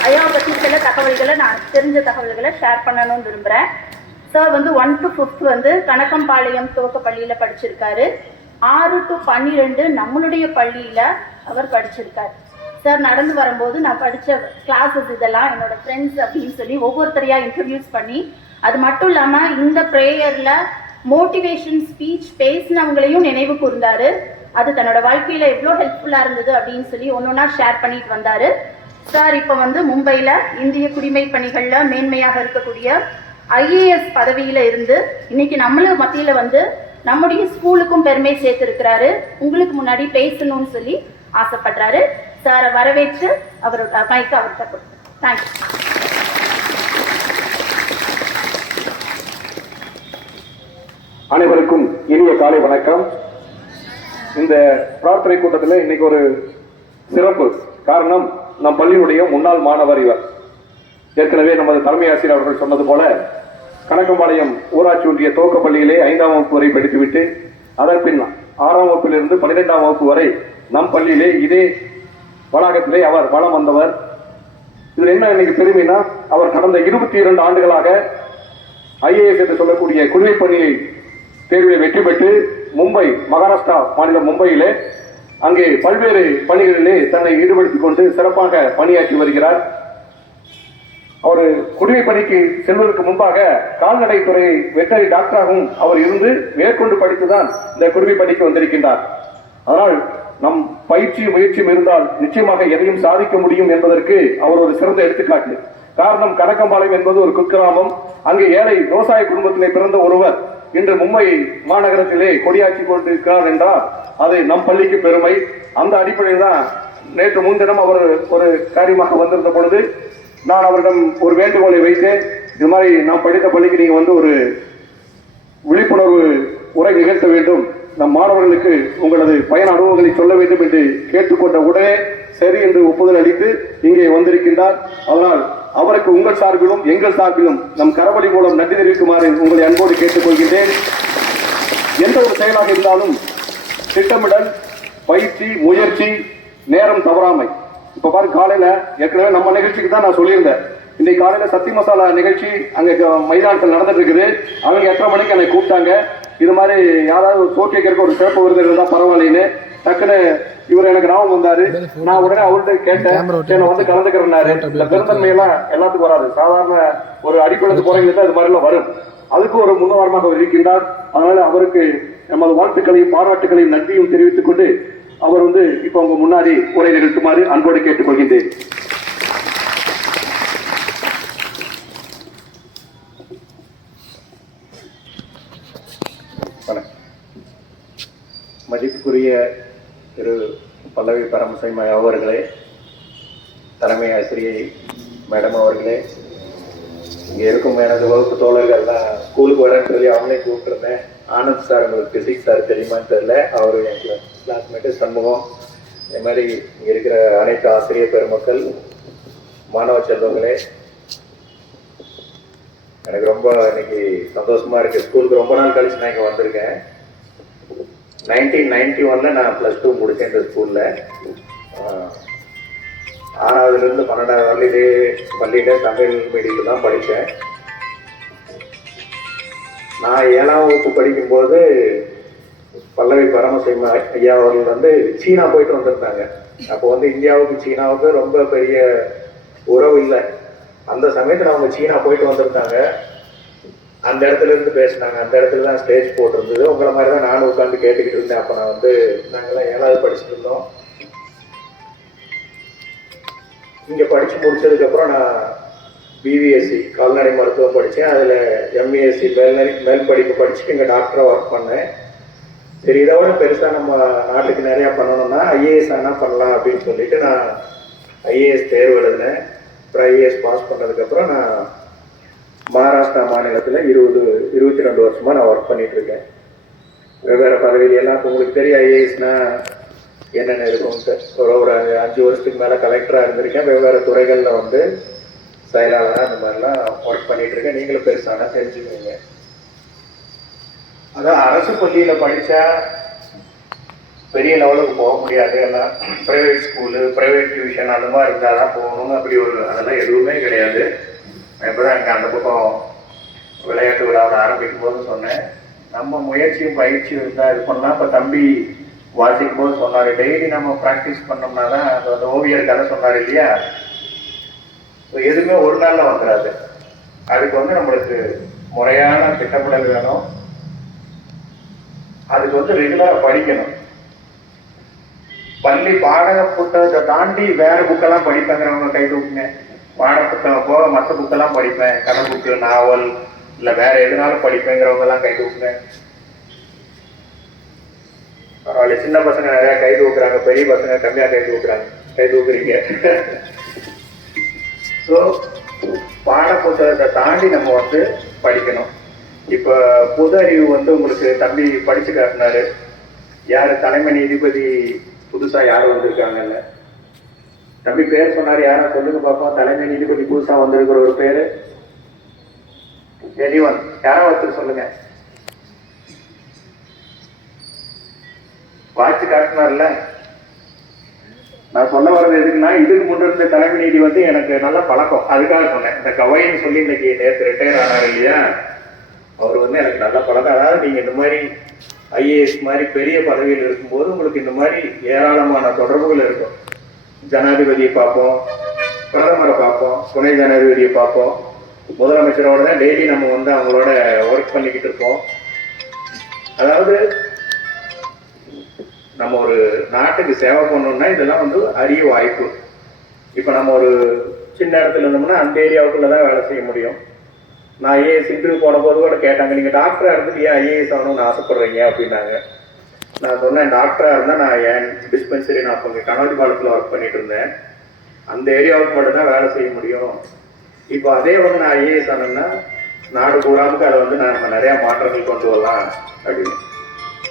ஐயாவை பற்றி சில தகவல்களை நான் தெரிஞ்ச தகவல்களை ஷேர் பண்ணணும்னு விரும்புகிறேன். சார் 1 to 5 கணக்கம்பாளையம் துவக்க பள்ளியில் படிச்சிருக்காரு. 6 to 12 நம்மளுடைய பள்ளியில் அவர் படிச்சிருக்காரு. சார் நடந்து வரும்போது நான் படித்த கிளாஸஸ் இதெல்லாம் என்னோட ஃப்ரெண்ட்ஸ் அப்படின்னு சொல்லி ஒவ்வொருத்தரையாக இன்ட்ரடியூஸ் பண்ணி, அது மட்டும் இல்லாமல் இந்த ப்ரேயரில் மோட்டிவேஷன் ஸ்பீச் பேசினவங்களையும் நினைவு கூர்ந்தாரு. அது தன்னோட வாழ்க்கையில் எவ்வளோ ஹெல்ப்ஃபுல்லாக இருந்தது அப்படின்னு சொல்லி ஒன்றா ஷேர் பண்ணிட்டு வந்தார். சார் இப்போ மும்பையில் இந்திய குடிமை பணிகளில் மேன்மையாக இருக்கக்கூடிய IAS பதவியில் இருந்து இன்னைக்கு நம்மள மத்தியில் நம்முடைய ஸ்கூலுக்கும் பெருமை சேர்த்திருக்கிறாரு. உங்களுக்கு முன்னாடி பேசணும்னு சொல்லி ஆசைப்படுறாரு. சாரை வரவேற்று அவரோட மைக்கை அவர்கிட்ட கொடுத்தாரு. தேங்க்யூ. அனைவருக்கும் இனிய காலை வணக்கம். இந்த பிரார்த்தனை கூட்டத்தில் இன்னைக்கு ஒரு சிறப்பு காரணம், நம் பள்ளியுடைய முன்னாள் மாணவர் இவர். ஏற்கனவே நமது தலைமை ஆசிரியர் அவர்கள் சொன்னது போல கணக்கம்பாளையம் ஊராட்சி ஒன்றிய துவக்க பள்ளியிலே 5ஆம் வகுப்பு வரை படித்துவிட்டு அதன் பின் 6ஆம் வகுப்பிலிருந்து 12ஆம் வகுப்பு வரை நம் பள்ளியிலே இதே வளாகத்திலே அவர் வளம் வந்தவர். இதில் என்ன இன்னைக்கு பெருமைனா, அவர் கடந்த 22 ஆண்டுகளாக IAS என்று சொல்லக்கூடிய குடிமை பணியை தேர்வில் வெற்றி பெற்று மும்பை, மகாராஷ்டிரா மாநிலம் மும்பையிலே அங்கே பல்வேறு பணிகளிலே தன்னை ஈடுபடுத்திக் கொண்டு சிறப்பாக பணியாற்றி வருகிறார். அவர் குடிமை பணிக்கு செல்வதற்கு முன்பாக கால்நடைத்துறை வெட்டரி டாக்டராகவும் அவர் இருந்து மேற்கொண்டு படித்துதான் இந்த குடிமை பணிக்கு வந்திருக்கின்றார். அதனால் நம் பயிற்சியும் முயற்சியும் இருந்தால் நிச்சயமாக எதையும் சாதிக்க முடியும் என்பதற்கு அவர் ஒரு சிறந்த எடுத்துக்காட்டு. காரணம், கணக்கம்பாளையம் என்பது ஒரு குக்கிராமம். அங்கே ஏழை விவசாய குடும்பத்திலே பிறந்த ஒருவர் இன்று மும்பை மாநகரத்திலே கொடியாற்றி கொண்டிருக்கிறார் என்றால் அது நம் பள்ளிக்கு பெருமை. அந்த அடிப்படையில் தான் நேற்று முன்தினம் அவர் ஒரு காரியமாக வந்திருந்த பொழுது நான் அவரிடம் ஒரு வேண்டுகோளை வைத்தேன். இது மாதிரி நாம் படித்த பள்ளிக்கு நீங்க ஒரு விழிப்புணர்வு உரை நிகழ்த்த வேண்டும். நம் மாணவர்களுக்கு உங்களது பயண அனுபவங்களை சொல்ல வேண்டும் என்று கேட்டுக்கொண்ட உடனே சரி என்று ஒப்புதல் அளித்து இங்கே வந்திருக்கின்றார். அதனால் அவருக்கு உங்கள் சார்பிலும் எங்கள் சார்பிலும் நம் கரவழி மூலம் நன்றி தெரிவிக்குமாறு உங்களை அன்போடு கேட்டுக்கொள்கின்றேன். எந்த ஒரு செயலாக இருந்தாலும் திட்டமிடல், பயிற்சி, முயற்சி, நேரம் தவறாமை. இப்ப பாரு, காலையில ஏற்கனவே நம்ம நிகழ்ச்சிக்கு தான் நான் சொல்லியிருந்தேன். இன்னைக்கு காலையில சக்தி மசாலா நிகழ்ச்சி அங்க மைதானத்தில் நடந்துட்டு இருக்குது. அவங்க எத்தனை மணிக்கு என்னை கூப்பிட்டாங்க, இது மாதிரி யாராவது ஒரு சோக்கியருக்கு ஒரு சிறப்பு விருது இருந்தா பரவாயில்லைன்னு டக்குன்னு இவர் எனக்கு ஞாபகம் வந்தாரு. நான் உடனே அவர்கிட்ட கேட்டேன், நான் வந்து கலந்துக்கிறேன்னாரு. இந்த பெருந்தன்மையெல்லாம் எல்லாத்துக்கும் வராது, சாதாரண ஒரு அடிப்படைக்கு போறவங்களுக்கு தான் இது மாதிரி எல்லாம் வரும். அதுக்கு ஒரு முன்னுதாரணமாக அவர் இருக்கின்றார். அதனால அவருக்கு நமது வாழ்த்துக்களையும் பாராட்டுகளையும் நன்றியும் தெரிவித்துக் கொண்டு அவர் வந்து இப்ப உங்க முன்னாடி உரை நிகழ்த்துமாறு அன்போடு கேட்டுக்கொள்கின்றேன். மதிப்புக்குரிய திரு பல்லவி பரமசிம்மா அவர்களே, தலைமை ஆசிரியை மேடம் அவர்களே, இங்கே இருக்கும் எனது வகுப்பு தோழர்கள் தான் ஸ்கூலுக்கு வரேன்னு சொல்லி அவங்களே கூப்பிட்டுருந்தேன். ஆனந்த் சார், உங்களுக்கு பிசிக்ஸ் சார் தெரியுமான்னு தெரியல, அவர் என் கிளாஸ்மேட்டு சண்முகம். இதே மாதிரி இங்கே இருக்கிற அனைத்து ஆசிரியர் பெருமக்கள், மாணவ செல்வங்களே, எனக்கு ரொம்ப இன்னைக்கு சந்தோஷமா இருக்கு. ஸ்கூலுக்கு ரொம்ப நாள் கழிச்சு நான் இங்கே வந்திருக்கேன். 1991 நான் +2 முடித்தேன் இந்த ஸ்கூலில். 6வதுலேருந்து 12வது வரல இதே பள்ளியில் தமிழ் மீடியத்தில் தான் படித்தேன். நான் 7ஆம் வகுப்பு படிக்கும்போது பல்லவி பரமசிம்மா ஐயா அவர்கள் வந்து சீனா போயிட்டு வந்திருந்தாங்க. அப்போ வந்து இந்தியாவுக்கு சீனாவுக்கு ரொம்ப பெரிய உறவு இல்லை. அந்த சமயத்தில் அவங்க சீனா போயிட்டு வந்திருந்தாங்க. அந்த இடத்துல இருந்து பேசினாங்க. அந்த இடத்துல தான் ஸ்டேஜ் போட்டிருந்தது. உங்களை மாதிரி தான் நானும் உட்காந்து கேட்டுக்கிட்டு இருந்தேன். அப்போ நான் வந்து நாங்கள்லாம் 7வது படிச்சுட்டு இருந்தோம். இங்கே படித்து முடிச்சதுக்கப்புறம் நான் பிவிஎஸ்சி கால்நடை மருத்துவம் படித்தேன். அதில் எம்ஏஎஸ்சி மேல் படிப்பு படிச்சுட்டு இங்கே டாக்டராக ஒர்க் பண்ணேன். சரி, இதை விட பெருசாக நம்ம நாட்டுக்கு நிறையா பண்ணணும்னா ஐஏஎஸ் ஆனால் பண்ணலாம் அப்படின்னு சொல்லிட்டு நான் ஐஏஎஸ் தேர்வு எழுதினேன். அப்புறம் ஐஏஎஸ் பாஸ் பண்ணதுக்கப்புறம் நான் மகாராஷ்டிரா மாநிலத்தில் 22 வருஷமாக நான் ஒர்க் பண்ணிட்டு இருக்கேன். வெவ்வேறு பதவியில் எல்லாம் உங்களுக்கு தெரியும் ஐஏஎஸ்னா என்னென்ன இருக்கும்ட்டு. ஒரு 5 வருஷத்துக்கு மேலே கலெக்டராக இருந்திருக்கேன். வெவ்வேறு துறைகளில் வந்து செயலாளராக அந்த மாதிரிலாம் ஒர்க் பண்ணிட்டு இருக்கேன். நீங்களும் பெருசானா தெரிஞ்சுக்குவீங்க. அதான் அரசு பள்ளியில் படித்தா பெரிய லெவலுக்கு போக முடியாது. எல்லாம் ப்ரைவேட் ஸ்கூலு, ப்ரைவேட் டியூஷன் அந்த மாதிரி இருந்தால் தான் போகணும்னு அப்படி அதெல்லாம் எதுவுமே கிடையாது. இப்போ தான் இங்கே அந்த பக்கம் விளையாட்டு விழாவில் ஆரம்பிக்கும் போது சொன்னேன், நம்ம முயற்சியும் பயிற்சியும் இருந்தால் இது பண்ணலாம். இப்போ தம்பி வாசிக்கும் போது சொன்னார், டெய்லி நம்ம ப்ராக்டிஸ் பண்ணோம்னா தான் அந்த ஓவியர் கதை சொன்னார் இல்லையா. ஸோ எதுவுமே ஒரு நாளில் வந்துடாது. அதுக்கு வந்து நம்மளுக்கு முறையான திட்டமிடல் வேணும். அதுக்கு வந்து ரெகுலராக படிக்கணும். பள்ளி பாடக புத்தகத்தை தாண்டி வேற புக்கெல்லாம் படிப்பேங்கிறவங்க கை தூக்குங்க. பாட புத்தகம் போக மற்ற புக்கெல்லாம் படிப்பேன், கதை புக்கு, நாவல், இல்லை வேற எதுனாலும் படிப்பேங்கிறவங்க எல்லாம் கை தூக்குங்க. பரவாயில்ல, சின்ன பசங்க நிறைய கை தூக்குறாங்க, பெரிய பசங்க கம்மியா கை தூக்குறாங்க. கை தூக்குறீங்க. ஸோ பாட புத்தகத்தை தாண்டி நம்ம வந்து படிக்கணும். இப்போ பொது அறிவு வந்து உங்களுக்கு தம்பி படிச்சு காட்டினாரு. யாரு தலைமை நீதிபதி புதுசா யாரும் வந்திருக்காங்கல்ல, தம்பி பேர் சொன்னாரு. யாரும் சொல்லுங்க பார்ப்போம், தலைமை நீதிபதி புதுசா வந்திருக்கிற ஒரு பேரு. எனிவன், யாரோ ஒருத்தர் சொல்லுங்க. வாட்சி காட்டினார்ல. நான் சொல்ல வர்றது எதுக்குன்னா, இதுக்கு முன்னிருந்த தலைமை நீதி வந்து எனக்கு நல்ல பழக்கம், அதுக்காக சொன்னேன். இந்த கவைன்னு சொல்லி இன்னைக்கு நேற்று ரிட்டையர் ஆனார் இல்லையா, அவர் வந்து எனக்கு நல்ல பழக்கம். அதாவது நீங்க இந்த மாதிரி ஐஏஎஸ் மாதிரி பெரிய பதவியில் இருக்கும்போது உங்களுக்கு இந்த மாதிரி ஏராளமான தொடர்புகள் இருக்கும். ஜனாதிபதியை பார்ப்போம், பிரதமரை பார்ப்போம், துணை ஜனாதிபதியை பார்ப்போம், முதலமைச்சரோட தான் டெய்லி நம்ம வந்து அவங்களோட ஒர்க் பண்ணிக்கிட்டு இருப்போம். அதாவது நம்ம ஒரு நாட்டுக்கு சேவை பண்ணணும்னா இதெல்லாம் வந்து அரிய வாய்ப்பு. இப்போ நம்ம ஒரு சின்ன இடத்துல இருந்தோம்னா அந்த ஏரியாவுக்குள்ள தான் வேலை செய்ய முடியும். நான் ஐஏஎஸ் இன்டர்வியூ போன போது கூட கேட்டாங்க, நீங்கள் டாக்டராக இருந்துட்டு ஏன் ஐஏஎஸ் ஆகணும்னு ஆசைப்படுறீங்க அப்படின்னாங்க. நான் சொன்னேன், டாக்டராக இருந்தால் நான் என் டிஸ்பென்சரி நான் இப்போ இங்கே கனோடி பாலத்தில் ஒர்க் பண்ணிட்டு இருந்தேன், அந்த ஏரியாவுக்கு மட்டும்தான் வேலை செய்ய முடியும். இப்போ அதே வந்து நான் ஐஏஎஸ் ஆனேன்னா நாடு பூராமுக்கு அதை வந்து நம்ம நிறையா மாற்றங்கள் கொண்டு வரலாம் அப்படின்னு.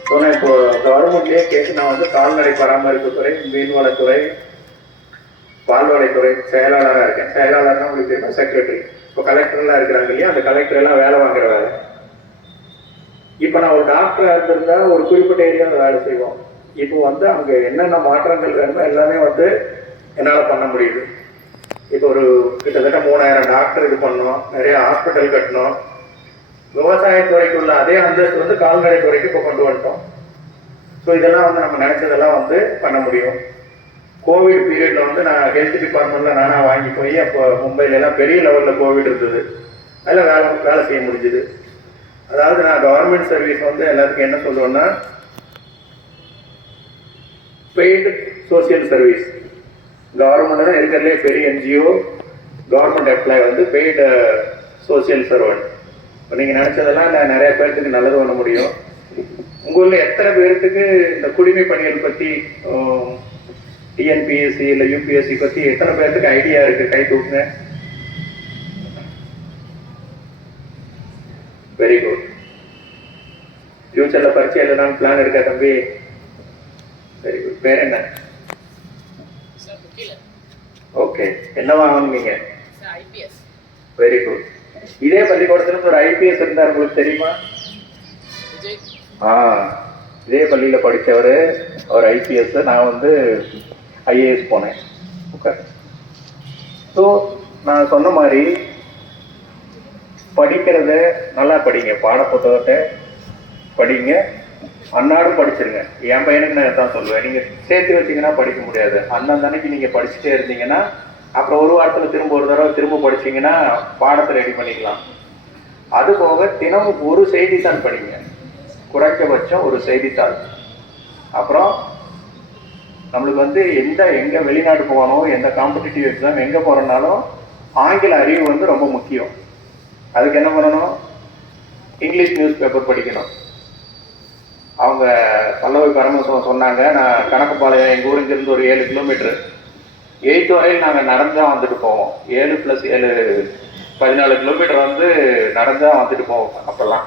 ஸோ நான் இப்போ கவர்மெண்ட்லேயே கேட்டு நான் வந்து கால்நடை பராமரிப்புத்துறை, மீன்வளத்துறை, பால்வளைத்துறை செயலாளராக இருக்கேன். செயலாளர்னா உங்களுக்கு தெரியும், செக்ரட்டரி. இப்போ கலெக்டர்லாம் இருக்கிறாங்க இல்லையா, அந்த கலெக்டர் எல்லாம் வேலை வாங்குற வேலை. இப்போ நான் ஒரு டாக்டராக இருந்திருந்தா ஒரு குறிப்பிட்ட ஏரியாவில் வேலை செய்வோம். இப்போ வந்து அங்கே என்னென்ன மாற்றங்கள் வேணுமோ எல்லாமே வந்து என்னால் பண்ண முடியுது. இப்போ ஒரு கிட்டத்தட்ட 3000 டாக்டர் இது பண்ணோம், நிறைய ஹாஸ்பிட்டல் கட்டணும். விவசாயத்துறைக்குள்ள அதே அந்தஸ்து வந்து கால்நடை துறைக்கு இப்போ கொண்டு வந்துட்டோம். ஸோ இதெல்லாம் வந்து நம்ம நினைச்சதெல்லாம் வந்து பண்ண முடியும். கோவிட் பீரியட்ல வந்து நான் ஹெல்த் டிபார்ட்மெண்ட்ல நானா வாங்கி போய் அப்போ மும்பைல எல்லாம் பெரிய லெவலில் கோவிட் இருந்தது. அதில் வேலை செய்ய முடிஞ்சுது. அதாவது நான் கவர்மெண்ட் சர்வீஸ் வந்து எல்லாத்துக்கும் என்ன சொல்லுவேன்னா, பெய்டு சோசியல் சர்வீஸ். கவர்மெண்ட் தான் இருக்கிறதுலே பெரிய என்ஜிஓ. கவர்மெண்ட் எம்ப்ளாய் வந்து பெய்டு சோசியல் சர்வன்ட். இப்போ நீங்கள் நினச்சதெல்லாம் நிறைய பேர்த்துக்கு நல்லது பண்ண முடியும். உங்களில் எத்தனை பேர்த்துக்கு இந்த குடிமை பணிகள் பற்றி, டிஎன்பிஎஸ்சி இல்லை யூபிஎஸ்சி பற்றி எத்தனை பேர்த்துக்கு ஐடியா இருக்குது? கை தூக்குங்க. Very good. ஃபியூச்சரில் பரிச்சை எழுதலாம்னு பிளான் இருக்கா தம்பி? Very good. பேர் என்ன? ஓகே. என்னவா வாங்குவீங்க? Very good. இதே பள்ளிக்கூடத்துல ஒரு ஐபிஎஸ் இருந்தார், உங்களுக்கு தெரியுமா? இதே பள்ளியில் படித்தவர், அவர் ஐபிஎஸ். நான் வந்து ஐஏஎஸ் போனேன். ஓகே. ஸோ நான் சொன்ன மாதிரி படிக்கிறத நல்லா படிங்க, பாட புத்தகத்தை படிங்க, அன்னாடும் படிச்சிருங்க. என் பையனுக்கு நான் தான் சொல்லுவேன், நீங்கள் சேர்த்து வச்சிங்கன்னா படிக்க முடியாது. அன்னன்னைக்கு நீங்கள் படிச்சுட்டே இருந்தீங்கன்னா அப்புறம் ஒரு வாரத்தில் திரும்ப ஒரு தடவை திரும்ப படிச்சிங்கன்னா பாடத்தை ரெடி பண்ணிக்கலாம். அது போக தினமும் ஒரு செய்தித்தாள் படிங்க, குறைஞ்சபட்சம் ஒரு செய்தித்தாள். அப்புறம் நம்மளுக்கு வந்து எங்கே வெளிநாடு போகணும், எந்த காம்படிட்டிவ் எக்ஸாம் எங்கே போகிறனாலும் ஆங்கில அறிவு வந்து ரொம்ப முக்கியம். அதுக்கு என்ன பண்ணணும்? இங்கிலீஷ் நியூஸ் பேப்பர் படிக்கணும். அவங்க பல்லவி பரமசிவம் சொன்னாங்க, நான் கணக்குப்பாளையம் எங்கள் ஊருக்கு இருந்து ஒரு 7 கிலோமீட்டர், 8th வரையில் நாங்கள் நடந்தான் வந்துட்டு போவோம். 7 + 7 14 கிலோமீட்டர் வந்து நடந்தான் வந்துட்டு போவோம். அப்பெல்லாம்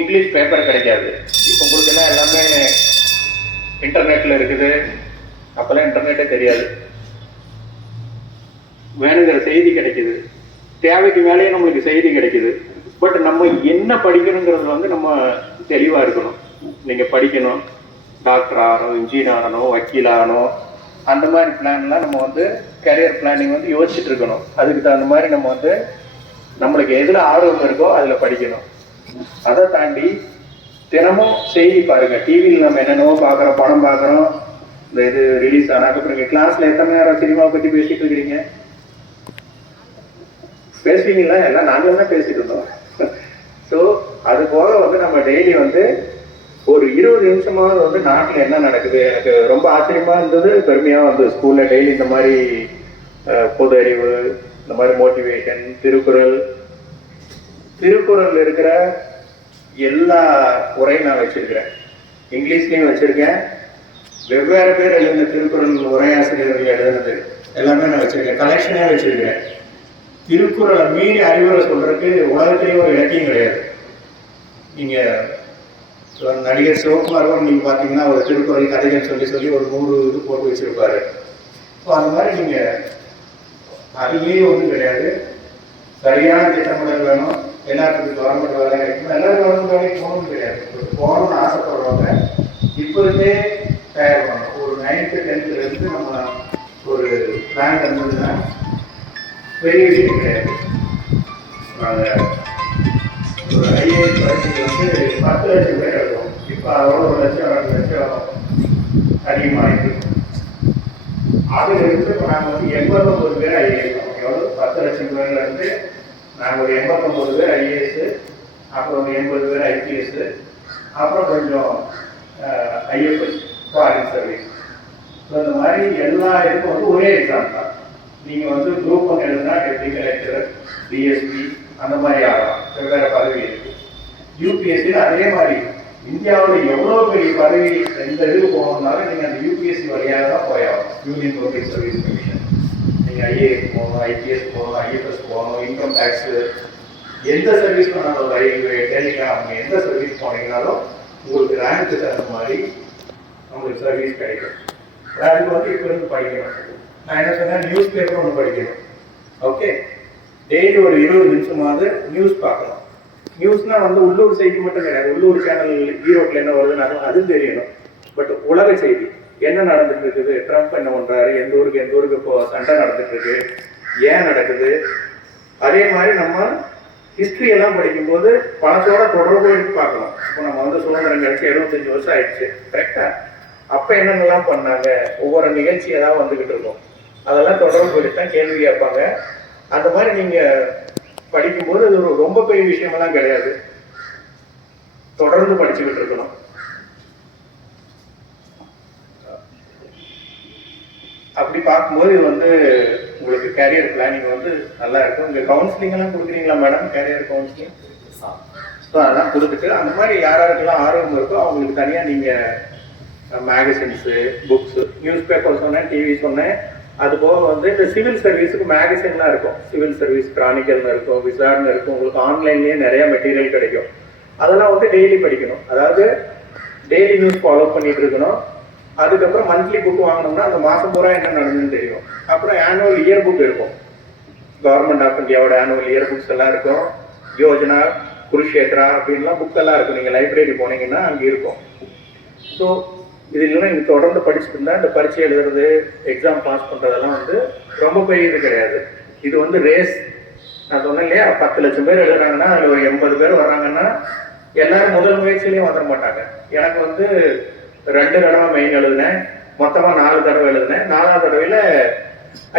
இங்கிலீஷ் பேப்பர் கிடைக்காது. இப்போ உங்களுக்கு எல்லாம் எல்லாமே இன்டர்நெட்டில் இருக்குது. அப்போல்லாம் இன்டர்நெட்டே தெரியாது. வேணுங்கிற செய்தி கிடைக்குது, தேவைக்கு மேலேயே நம்மளுக்கு செய்தி கிடைக்குது. பட் நம்ம என்ன படிக்கணுங்கிறது வந்து நம்ம தெளிவாக இருக்கணும். நீங்கள் படிக்கணும், டாக்டர் ஆகணும், இன்ஜினியர் ஆகணும், வக்கீல் ஆகணும், அந்த மாதிரி பிளான்லாம் நம்ம வந்து கரியர் பிளானிங் வந்து யோசிச்சுட்டு இருக்கணும். அதுக்கு தகுந்த மாதிரி நம்ம வந்து நம்மளுக்கு எதில் ஆர்வம் இருக்கோ அதில் படிக்கணும். அதை தாண்டி தினமும் செய்தி பாருங்கள். டிவியில் நம்ம என்னென்னவோ பார்க்குறோம், படம் பார்க்குறோம், இந்த இது ரிலீஸ் ஆனால் அப்புறம் நீங்கள் கிளாஸில் எத்தனை நேரம் சினிமாவை பற்றி பேசிகிட்டு இருக்கிறீங்க? பேசுவீங்களா? எல்லாம் நாங்களும் தான் பேசிட்டு இருந்தோம். ஸோ அது போக வந்து நம்ம டெய்லி வந்து ஒரு 20 நிமிஷமாவது வந்து நாட்டில் என்ன நடக்குது. எனக்கு ரொம்ப ஆச்சரியமாக இருந்தது, பெருமையாக வந்து ஸ்கூலில் டெய்லி இந்த மாதிரி பொது அறிவு, இந்த மாதிரி மோட்டிவேஷன், திருக்குறள் இருக்கிற எல்லா உரையும் நான் வச்சிருக்கிறேன். இங்கிலீஷ்லேயும் வச்சுருக்கேன். வெவ்வேறு பேர் எழுதின திருக்குறள் உரையாசிரியர்கள் எழுதுனது எல்லாமே நான் வச்சுருக்கேன். கலெக்ஷனே வச்சுருக்கிறேன். திருக்குறளை மீறி அறிவுரை சொல்றதுக்கு உலகத்திலேயே ஒரு இலக்கியம் கிடையாது. நீங்கள் நடிகர் சிவகுமார் நீங்கள் பார்த்தீங்கன்னா ஒரு திருக்குறள் கதைகள் சொல்லி ஒரு 100 இது போட்டு வச்சிருப்பாரு. ஸோ அந்த மாதிரி நீங்கள் அதுலேயே ஒன்றும் கிடையாது. சரியான திட்டமிடல் வேணும். எல்லாத்துக்கும் கவர்மெண்ட் வேலை கிடைக்கும். எல்லாரும் கவர்மெண்ட் வேலைக்கு போகணும்னு கிடையாது. போகணும்னு ஆசைப்படுறவங்க இப்போதே தயார் பண்ணணும். ஒரு 9th 10th இருந்து நம்ம ஒரு பிளான் இருந்ததுன்னா பெரிய விஷயம் கிடையாது. ஒரு ஐஏஎஸ் பரீட்சைக்கு வந்து 10 லட்சம் பேர் இருக்கும். இப்போ அதோட 1 லட்சம் 2 லட்சம் அதிகமாகிட்டு. அதில் இருந்து இப்போ நாங்கள் வந்து 89 பேர் ஐஏஎஸ். எவ்வளோ? 10 லட்சம் பேர்ல இருந்து நாங்கள் ஒரு 89 பேர் ஐஏஎஸ், அப்புறம் ஒரு 80 பேர் ஐபிஎஸ், அப்புறம் கொஞ்சம் ஐஎஃப்எஸ் ஃபாரின் சர்வீஸ். ஸோ இந்த மாதிரி எல்லா இதுக்கும் வந்து ஒரே எக்ஸாம் தான். நீங்கள் வந்து குரூப் 1 எழுதுனா டெப்டி கலெக்டர், டிஎஸ்பி அந்த மாதிரி ஆகலாம். வெவ்வேறு பதவி இருக்குது. யூபிஎஸ்சியில் அதே மாதிரி இந்தியாவில் எவ்வளோ பெரிய பதவி எந்த இதுக்கு போகணும்னாலும் நீங்கள் அந்த யூபிஎஸ்சி வழியாக தான் போயாகும். Union Public Service Commission. நீங்கள் ஐஏஎஸ் போகணும், ஐபிஎஸ் போகணும், ஐஎஃப்எஸ் போகணும், இன்கம் டேக்ஸு, எந்த சர்வீஸ் பண்ணாலும் ரயில்வே, டெலிகிராம், எந்த சர்வீஸ் போனீங்கனாலும் உங்களுக்கு ரேங்க்கு தகுந்த மாதிரி உங்களுக்கு சர்வீஸ் கிடைக்கும். அதுக்கு வந்து இப்போ இருந்து படிக்கணும். நான் என்ன சொன்னேன், நியூஸ் பேப்பர் ஒன்று படிக்கணும். ஓகே, டெய்லி ஒரு 20 நிமிஷமாவது நியூஸ் பார்க்கணும். நியூஸ்னால் வந்து உள்ளூர் செய்தி மட்டும் கிடையாது. உள்ளூர் சேனல் ஈரோட்டில் என்ன வருதுனாலும் அதுவும் தெரியணும். பட் உலக செய்தி என்ன நடந்துட்டு இருக்குது, ட்ரம்ப் என்ன பண்ணுறாரு, எந்த ஊருக்கு இப்போ சண்டை நடந்துட்டு இருக்கு, ஏன் நடக்குது. அதே மாதிரி நம்ம ஹிஸ்ட்ரி எல்லாம் படிக்கும்போது பணத்தோட தொடர்பு எடுத்து பார்க்கணும். இப்போ நம்ம வந்து சுதந்திரம் கிடைச்சி 75 வருஷம் ஆயிடுச்சு, கரெக்டா? அப்போ என்னென்னலாம் பண்ணாங்க, ஒவ்வொரு நிகழ்ச்சி ஏதாவது வந்துக்கிட்டு இருக்கும், அதெல்லாம் தொடர்பு எடுத்தா கேள்வி கேட்பாங்க. அந்த மாதிரி நீங்கள் படிக்கும்போது அது ஒரு ரொம்ப பெரிய விஷயமெல்லாம் கிடையாது, தொடர்ந்து படிச்சுக்கிட்டு இருக்கணும். அப்படி பார்க்கும்போது இது வந்து உங்களுக்கு கேரியர் பிளானிங் வந்து நல்லா இருக்கும். இங்கே கவுன்சிலிங் எல்லாம் கொடுக்குறீங்களா மேடம்? கேரியர் கவுன்சிலிங் ஸோ அதெல்லாம் கொடுத்துட்டு அந்த மாதிரி யாராருக்கெல்லாம் ஆர்வம் இருக்கோ அவங்களுக்கு தனியாக நீங்கள் மேகசின்ஸு, புக்ஸு, நியூஸ் பேப்பர் சொன்னேன், டிவி சொன்னேன். அது போக வந்து இந்த சிவில் சர்வீஸுக்கு மேகசின்லாம் இருக்கும். சிவில் சர்வீஸ் கிரானிக்கல்னு இருக்கும், விசார்ட்னு இருக்கும். உங்களுக்கு ஆன்லைன்லேயே நிறைய மெட்டீரியல் கிடைக்கும். அதெல்லாம் வந்து டெய்லி படிக்கணும். அதாவது டெய்லி நியூஸ் ஃபாலோ பண்ணிட்டு இருக்கணும். அதுக்கப்புறம் மந்த்லி புக் வாங்கினோம்னா அந்த மாதம் பூரா என்ன நடந்துன்னு தெரியும். அப்புறம் ஆனுவல் இயர் புக் இருக்கும். கவர்மெண்ட் ஆஃப் இந்தியாவோட ஆனுவல் இயர் புக்ஸ் எல்லாம் இருக்கும். யோஜனா, குருஷேத்ரா அப்படின்லாம் புக்கெல்லாம் இருக்கும். நீங்கள் லைப்ரரி போனீங்கன்னா அங்கே இருக்கும். ஸோ இதெல்லாம் நீங்கள் தொடர்ந்து படிச்சுட்டு இருந்தால் இந்த பரீட்சை எழுதுறது, எக்ஸாம் பாஸ் பண்ணுறதெல்லாம் வந்து ரொம்ப பெரிய இது கிடையாது. இது வந்து ரேஸ். நான் சொன்னேன் இல்லையா, 10 லட்சம் பேர் எழுதுறாங்கன்னா அதில் ஒரு 80 பேர் வர்றாங்கன்னா எல்லாரும் முதல் முயற்சியிலையும் வந்துட மாட்டாங்க. எனக்கு வந்து 2 தடவை மெயின் எழுதுனேன், மொத்தமாக 4 தடவை எழுதுனேன். 4ஆவது தடவையில்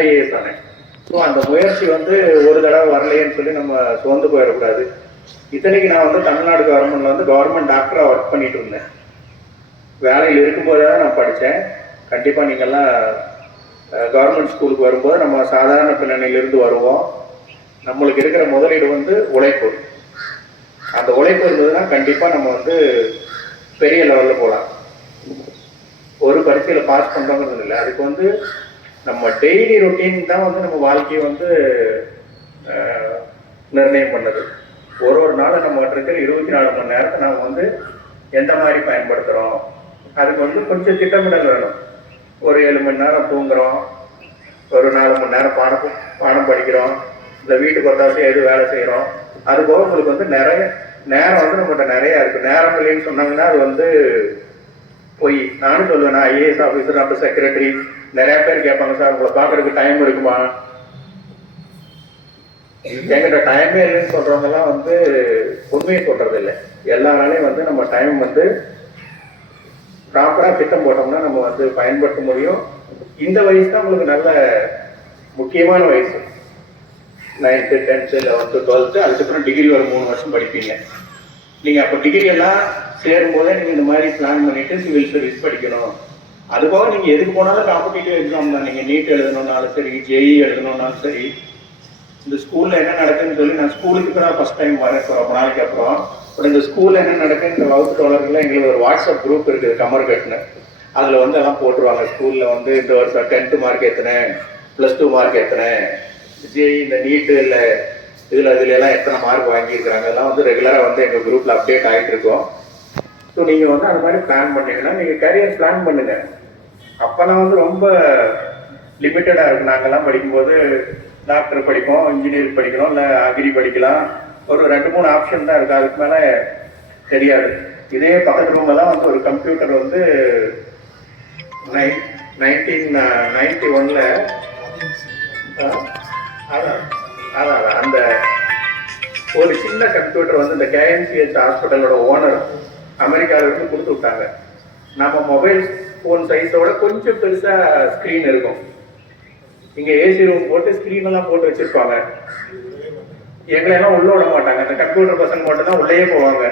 ஐஏஎஸ் ஆனேன். ஸோ அந்த முயற்சி வந்து ஒரு தடவை வரலையேன்னு சொல்லி நம்ம சோர்ந்து போயிடக்கூடாது. இத்தனைக்கு நான் வந்து தமிழ்நாடு கவர்மெண்ட்ல வந்து கவர்மெண்ட் டாக்டராக ஒர்க் பண்ணிட்டு இருந்தேன். வேலையில் இருக்கும்போதே தான் நான் படித்தேன். கண்டிப்பாக நீங்கள்லாம் கவர்மெண்ட் ஸ்கூலுக்கு வரும்போது நம்ம சாதாரண பின்னணியிலிருந்து வருவோம். நம்மளுக்கு இருக்கிற முதலீடு வந்து உழைப்பு. அந்த உழைப்பு இருந்ததுன்னா கண்டிப்பாக நம்ம வந்து பெரிய லெவலில் போகலாம். ஒரு பரீட்சையில் பாஸ் பண்ணுறோங்கிறது இல்லை, அதுக்கு வந்து நம்ம டெய்லி ரொட்டீன் தான் வந்து நம்ம வாழ்க்கையை வந்து நிர்ணயம் பண்ணுது. ஒரு நாள் நம்ம இருக்கிற 24 மணி நேரத்தை நம்ம வந்து எந்த மாதிரி பயன்படுத்துகிறோம், அதுக்கு வந்து கொஞ்சம் திட்டமிடல் வேணும். ஒரு 7 மணி நேரம் தூங்குறோம், ஒரு 4 மணி நேரம் பாடம் படிக்கிறோம், இந்த வீட்டுக்கு ஒருத்தாசி எது வேலை செய்கிறோம். அது போக உங்களுக்கு வந்து நிறைய நேரம் வந்து நம்மகிட்ட நிறையா இருக்குது. நேரம் இல்லைன்னு சொன்னாங்கன்னா அது வந்து போய் நானும் சொல்லுவேன். நான் ஐஏஎஸ் ஆஃபீஸர், அப்போ செக்ரட்டரி, நிறையா பேர் கேட்பாங்க, சார் உங்களை பார்க்கறதுக்கு டைம் இருக்குமா? என்கிட்ட டைமே இல்லைன்னு சொல்கிறவங்கலாம் வந்து உண்மையை சொல்கிறது இல்லை. எல்லாராலையும் வந்து நம்ம டைம் வந்து ப்ராப்பராக திட்டம் போட்டோம்னா நம்ம வந்து பயன்படுத்த முடியும். இந்த வயசு தான் உங்களுக்கு நல்ல முக்கியமான வயசு. 9th, 10th, 11th, 12th, அதுக்கப்புறம் டிகிரி ஒரு 3 வருஷம் படிப்பீங்க. நீங்கள் அப்போ டிகிரி எல்லாம் சேரும்போதே நீங்கள் இந்த மாதிரி பிளான் பண்ணிவிட்டு சிவில் சர்வீஸ் படிக்கணும். அதுபோக நீங்கள் எதுக்கு போனாலும் காம்படிட்டிவ் எக்ஸாம் தான். நீங்கள் நீட் எழுதணுன்னாலும் சரி, ஜேஇ எழுதணுன்னாலும் சரி. இந்த ஸ்கூலில் என்ன நடக்குதுன்னு சொல்லி நான் ஸ்கூலுக்கு தான் ஃபஸ்ட் டைம் வரேன் ரொம்ப நாளைக்கு அப்புறம். பட் இந்த ஸ்கூலில் என்ன நடக்குது, இந்த வகுப்பு தொடர்பில் எங்களுக்கு ஒரு வாட்ஸ்அப் குரூப் இருக்குது, கமர்கட்னு. அதில் வந்து எல்லாம் போட்டுருவாங்க. ஸ்கூலில் வந்து இந்த வருஷம் 10th மார்க் எத்தனை, +2 மார்க் எத்தனை, ஜேஇ இந்த நீட்டு இல்லை இதுல எல்லாம் எத்தனை மார்க் வாங்கியிருக்கிறாங்க, அதெல்லாம் வந்து ரெகுலராக வந்து எங்கள் குரூப்பில் அப்டேட் ஆகிட்டு இருக்கோம். ஸோ நீங்கள் வந்து அந்த மாதிரி பிளான் பண்ணீங்கன்னா நீங்கள் கரியர் பிளான் பண்ணுங்க. அப்போல்லாம் வந்து ரொம்ப லிமிட்டடாக இருக்குது. நாங்கள்லாம் படிக்கும்போது டாக்டர் படிப்போம், இன்ஜினியரிங் படிக்கிறோம், இல்லை அக்ரி படிக்கலாம். ஒரு 2-3 ஆப்ஷன் தான் இருக்குது, அதுக்கு மேலே தெரியாது. இதே பக்கத்து ரூமெல்லாம் வந்து ஒரு கம்ப்யூட்டர் வந்து 1991 அதான் அந்த ஒரு சின்ன கம்ப்யூட்டர் வந்து இந்த கேஎம்சிஹெச் ஹாஸ்பிட்டலோட ஓனர் அமெரிக்காவிலிருந்து கொடுத்து விட்டாங்க. நம்ம மொபைல் ஃபோன் சைஸோட கொஞ்சம் பெருசாக ஸ்க்ரீன் இருக்கும். இங்கே ஏசி ரூம் போட்டு ஸ்க்ரீன் எல்லாம் போட்டு வச்சிருப்பாங்க. எங்களையெல்லாம் உள்ள விட மாட்டாங்க. அந்த கம்ப்யூட்டர் பசங்க மட்டும் தான் உள்ளேயே போவாங்க.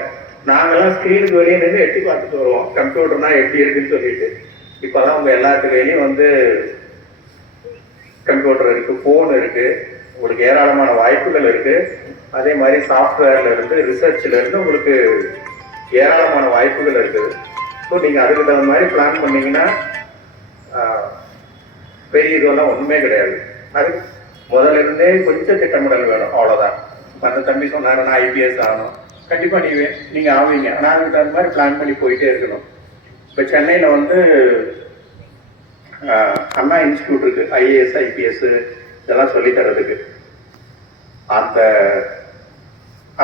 நாங்கெல்லாம் ஸ்க்ரீனுக்கு வெளியே நின்று எட்டி பார்த்துட்டு வருவோம், கம்ப்யூட்டர்னா எப்படி இருக்குன்னு சொல்லிட்டு. இப்போதான் உங்க எல்லாத்து கையிலையும் வந்து கம்ப்யூட்டர் இருக்கு, ஃபோன் இருக்கு, உங்களுக்கு ஏராளமான வாய்ப்புகள் இருக்கு. அதே மாதிரி சாஃப்ட்வேர்ல இருந்து, ரிசர்ச்ல இருந்து உங்களுக்கு ஏராளமான வாய்ப்புகள் இருக்குது. ஸோ நீங்க அதுக்கு தகுந்த மாதிரி பிளான் பண்ணீங்கன்னா பெரிய இதெல்லாம் ஒண்ணுமே கிடையாது. அது முதல்ல இருந்தே கொஞ்சம் திட்டமிடல் வேணும், அவ்வளவுதான். அந்த தம்பி சொன்னார் நான் ஐபிஎஸ் ஆகணும், கண்டிப்பாக நீங்கள் ஆவீங்க. நாங்கள் அந்த மாதிரி பிளான் பண்ணி போயிட்டே இருக்கணும். இப்போ சென்னையில் வந்து அண்ணா இன்ஸ்டியூட் இருக்குது, ஐஏஎஸ் ஐபிஎஸ் இதெல்லாம் சொல்லித்தரதுக்கு.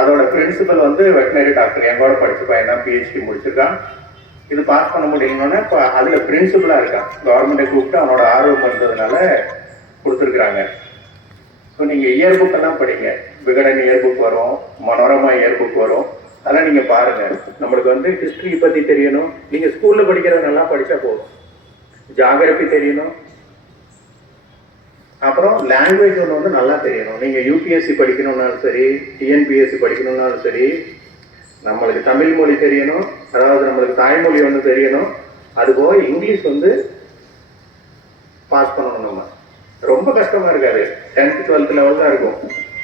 அதோட பிரின்சிபல் வந்து வெட்டினரி டாக்டர், எங்களோட படித்த பையன் தான், பிஹெச்டி முடிச்சிருக்கான். இது பாஸ் பண்ண முடியலன்னா இப்போ அதில் பிரின்சிபலாக இருக்கான். கவர்மெண்ட்டை கூப்பிட்டு அவனோட ஆர்வம் இருந்ததுனால கொடுத்துருக்குறாங்க. ஸோ நீங்கள் இயர் புக்கெல்லாம் படிங்க. விகடன் இயர் புக் வரும், மனோரமா இயர் புக் வரும், அதெல்லாம் நீங்கள் பாருங்கள். நம்மளுக்கு வந்து ஹிஸ்ட்ரி பற்றி தெரியணும். நீங்கள் ஸ்கூலில் படிக்கிறத நல்லா படித்தா போதும். ஜாகிரபி தெரியணும், அப்புறம் லாங்குவேஜ் ஒன்று வந்து நல்லா தெரியணும். நீங்கள் யூபிஎஸ்சி படிக்கணும்னாலும் சரி, டிஎன்பிஎஸ்சி படிக்கணும்னாலும் சரி, நம்மளுக்கு தமிழ் மொழி தெரியணும், அதாவது நம்மளுக்கு தாய்மொழி ஒன்று தெரியணும். அதுபோக இங்கிலீஷ் வந்து பாஸ் பண்ணணும். நம்ம ரொம்ப கஷ்டமா இருக்காது, 10th 12th லெவல் தான் இருக்கும்.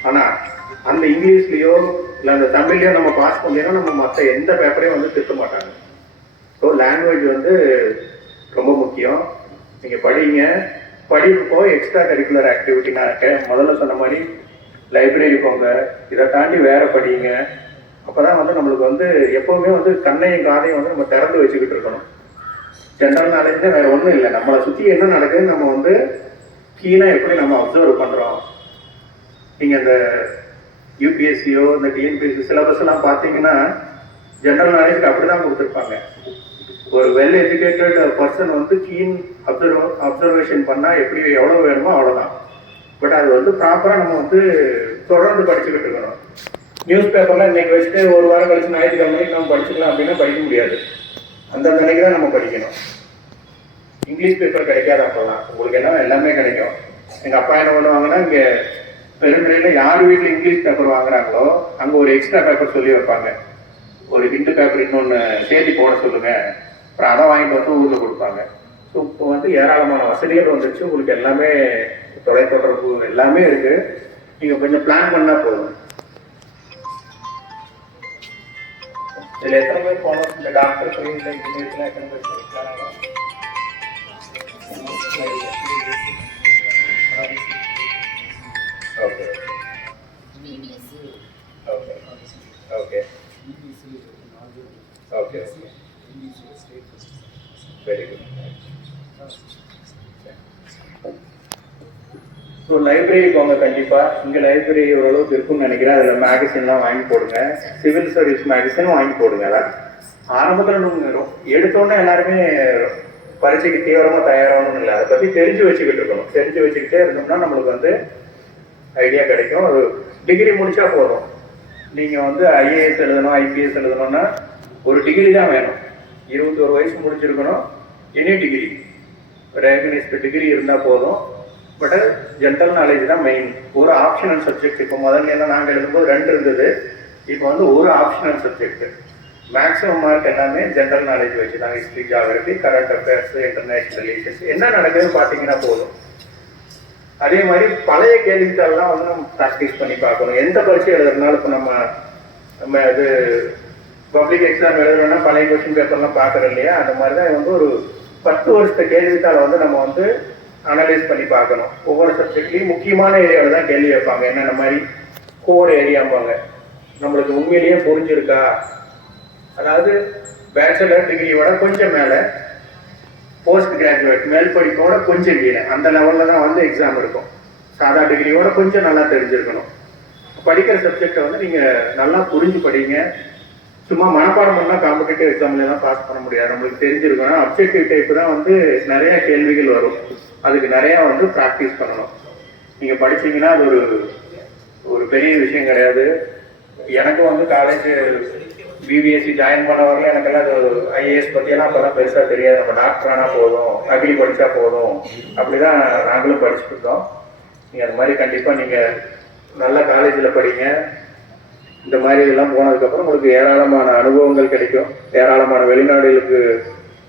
ஆனால் அந்த இங்கிலீஷ்லேயோ இல்லை அந்த தமிழ்லையோ நம்ம பாஸ் பண்ணீங்கன்னா நம்ம மற்ற எந்த பேப்பரையும் வந்து திருத்த மாட்டாங்க. ஸோ லாங்குவேஜ் வந்து ரொம்ப முக்கியம். நீங்கள் படிங்க. படிப்போ எக்ஸ்ட்ரா கரிக்குலர் ஆக்டிவிட்டி நான் முதல்ல சொன்ன மாதிரி லைப்ரரி போங்க, இதை தாண்டி வேற படிங்க. அப்போதான் வந்து நம்மளுக்கு வந்து எப்பவுமே வந்து கண்ணையும் காதையும் வந்து நம்ம திறந்து வச்சுக்கிட்டு இருக்கணும். ஜென்ரல் நாலேஜ் தான், வேற ஒன்றும் இல்லை. நம்மளை சுற்றி என்ன நடக்குதுன்னு நம்ம வந்து கீழாக எப்படி நம்ம அப்சர்வ் பண்ணுறோம். நீங்கள் இந்த யூபிஎஸ்சியோ இந்த டிஎன்பிஎஸ்சி சிலபஸ் எல்லாம் பார்த்தீங்கன்னா ஜென்ரல் நாலேஜுக்கு அப்படி தான் கொடுத்துருப்பாங்க. ஒரு வெல் எஜுகேட்டட் பர்சன் வந்து கீன் அப்சர்வேஷன் பண்ணால் எப்படி எவ்வளோ வேணுமோ அவ்வளோதான். பட் அது வந்து ப்ராப்பராக நம்ம வந்து தொடர்ந்து படிச்சுக்கிட்டு இருக்கணும். நியூஸ் பேப்பர்லாம் இன்னைக்கு வச்சுட்டு ஒரு வாரம் கழிச்சு ஞாயிற்றுக்கிழமைக்கு நம்ம படிச்சுக்கலாம் அப்படின்னா படிக்க முடியாது. அந்தந்த அன்னைக்கு தான் நம்ம படிக்கணும். இங்கிலீஷ் பேப்பர் கிடைக்காது. அப்போல்லாம் உங்களுக்கு என்ன எல்லாமே கிடைக்கும். எங்கள் அப்பா என்ன பண்ணுவாங்கன்னா, இங்கே பெருந்துறையில் யார் வீட்டில் இங்கிலீஷ் பேப்பர் வாங்குறாங்களோ அங்கே ஒரு எக்ஸ்ட்ரா பேப்பர் சொல்லி வைப்பாங்க. ஒரு ஹிந்து பேப்பர் இன்னொன்று சேர்த்து போட சொல்லுங்க, அப்புறம் அதை வாங்கிட்டு வந்து ஊரில் கொடுப்பாங்க. ஸோ இப்போ வந்து ஏராளமான வசதிகள் வந்துச்சு. உங்களுக்கு எல்லாமே தொலைத்தொடர்பு எல்லாமே இருக்கு. நீங்கள் கொஞ்சம் பிளான் பண்ணால் போதும். இதில் எத்தனை பேர் போனோம்? இந்த டாக்டர் இல்லை இன்ஜினியர்ஸ்லாம் எத்தனை பேர் போயிருக்காங்க? Okay okay okay okay very good. So library போங்க கண்டிப்பாக. இங்கே லைப்ரரி ஓரளவுக்கு இருக்குன்னு நினைக்கிறேன். அதில் மேகசின்லாம் வாங்கி போடுங்க. சிவில் சர்வீஸ் மேகசினும் வாங்கி போடுங்க. அதான் ஆரம்பத்தில் நம்ம எடுத்தோன்னே எல்லாருமே பரீட்சைக்கு தீவிரமாக தயாராகணும்னு இல்லை, அதை பற்றி தெரிஞ்சு வச்சுக்கிட்டு இருக்கணும். தெரிஞ்சு வச்சுக்கிட்டே இருந்தோம்னா நம்மளுக்கு வந்து ஐடியா கிடைக்கும். ஒரு டிகிரி முடிச்சா போதும். நீங்கள் வந்து ஐஏஎஸ் எழுதணும், ஐபிஎஸ் எழுதணும்னா ஒரு டிகிரி தான் வேணும். 21 வயசு முடிச்சிருக்கணும். எனி டிகிரி, ரெகனைஸ்டு டிகிரி இருந்தால் போதும். பட் ஜென்ரல் நாலேஜ் தான் மெயின். ஒரு ஆப்ஷனல் சப்ஜெக்ட். இப்போ முதல்ல என்ன நாங்கள் எழுதும்போது 2 இருந்தது, இப்போ வந்து ஒரு ஆப்ஷனல் சப்ஜெக்ட். மேக்ஸிமம் மார்க் எல்லாமே ஜென்ரல் நாலேஜ் வச்சு தான். History, geography, current affairs, international relations என்ன நடக்குதுன்னு பார்த்தீங்கன்னா போதும். அதே மாதிரி பழைய கேள்வித்தாள்லாம் வந்து நம்ம ப்ராக்டிஸ் பண்ணி பார்க்கணும். எந்த பரீட்சை எழுதுறதுனால இப்போ நம்ம இது பப்ளிக் எக்ஸாம் எழுதுறோம்னா பழைய கொஸ்டின் பேப்பர்லாம் பார்க்குறோம் இல்லையா? அந்த மாதிரி தான் வந்து ஒரு 10 வருஷத்து கேள்வித்தாளை வந்து நம்ம வந்து அனலைஸ் பண்ணி பார்க்கணும். ஒவ்வொரு சப்ஜெக்ட்லையும் முக்கியமான ஏரியாவில் தான் கேள்வி வைப்பாங்க. என்னென்ன மாதிரி கோர் ஏரியாம்பாங்க. நம்மளுக்கு உண்மையிலேயே புரிஞ்சிருக்கா, அதாவது பேச்சுலர் டிகிரியோட கொஞ்சம் மேலே, போஸ்ட் கிராஜுவேட் மேல் படிப்போட கொஞ்சம் கீழே, அந்த லெவலில் தான் வந்து எக்ஸாம் இருக்கும். சாதா டிகிரியோட கொஞ்சம் நல்லா தெரிஞ்சிருக்கணும். படிக்கிற சப்ஜெக்டை வந்து நீங்கள் நல்லா புரிஞ்சு படிங்க. சும்மா மனப்பாடம் பண்ணால் காம்படிட்டிவ் எக்ஸாம்லாம் பாஸ் பண்ண முடியாது. நம்மளுக்கு தெரிஞ்சிருக்கணும். அப்ஜெக்டிவ் டைப்பு தான் வந்து நிறைய கேள்விகள் வரும். அதுக்கு நிறையா வந்து ப்ராக்டிஸ் பண்ணணும். நீங்கள் படிச்சீங்கன்னா அது ஒரு பெரிய விஷயம் கிடையாது. எனக்கு வந்து காலேஜ் பிபிஎஸ்சி ஜாயின் பண்ண வரல எனக்கெல்லாம் அது ஐஏஎஸ் பற்றியெல்லாம் அப்போல்லாம் பெருசாக தெரியாது. நம்ம டாக்டர் ஆனால் போதும், அக்ரி படித்தா போதும், அப்படிதான் நாங்களும் படிச்சுட்டு இருக்கோம். நீங்கள் அது மாதிரி கண்டிப்பாக நீங்கள் நல்ல காலேஜில் படிங்க. இந்த மாதிரி இதெல்லாம் போனதுக்கப்புறம் உங்களுக்கு ஏராளமான அனுபவங்கள் கிடைக்கும். ஏராளமான வெளிநாடுகளுக்கு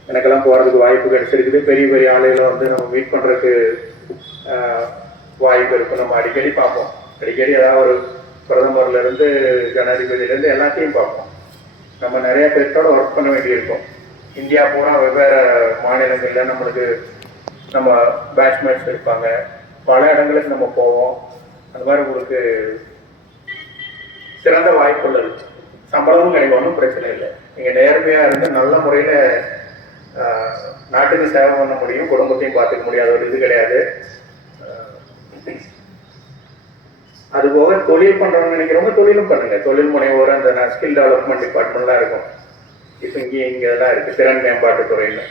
எனக்கெல்லாம் போகிறதுக்கு வாய்ப்பு கிடைச்சிருக்குது. பெரிய பெரிய ஆளுகளை வந்து நம்ம மீட் பண்ணுறதுக்கு வாய்ப்பு இருக்கும். நம்ம அடிக்கடி பார்ப்போம். அடிக்கடி ஏதாவது ஒரு பிரதமர்லேருந்து ஜனாதிபதியிலேருந்து எல்லாத்தையும் பார்ப்போம். நம்ம நிறைய பேர்த்தோட ஒர்க் பண்ண வேண்டியிருக்கும். இந்தியா பூரா வெவ்வேறு மாநிலங்களில் நம்மளுக்கு நம்ம பேட்ச்மேட்ஸ் இருப்பாங்க. பல இடங்களுக்கு நம்ம போவோம். அந்த மாதிரி உங்களுக்கு சிறந்த வாய்ப்புள்ளது. சம்பளமும் கிடைக்கும், ஒன்றும் பிரச்சனை இல்லை. நீங்கள் நேர்மையாக இருந்து நல்ல முறையில் நாட்டுக்கு சேவை பண்ண முடியும், குடும்பத்தையும் பார்த்துக்க முடியாத ஒரு இது கிடையாது. அதுபோக தொழில் பண்ணுறோம்னு நினைக்கிறவங்க தொழிலும் பண்ணுங்க. தொழில் முனைவோர் அந்த ஸ்கில் டெவலப்மெண்ட் டிபார்ட்மெண்ட்லாம் இருக்கும். இப்போ இங்கெல்லாம் இருக்குது திறன் மேம்பாட்டு துறையில்.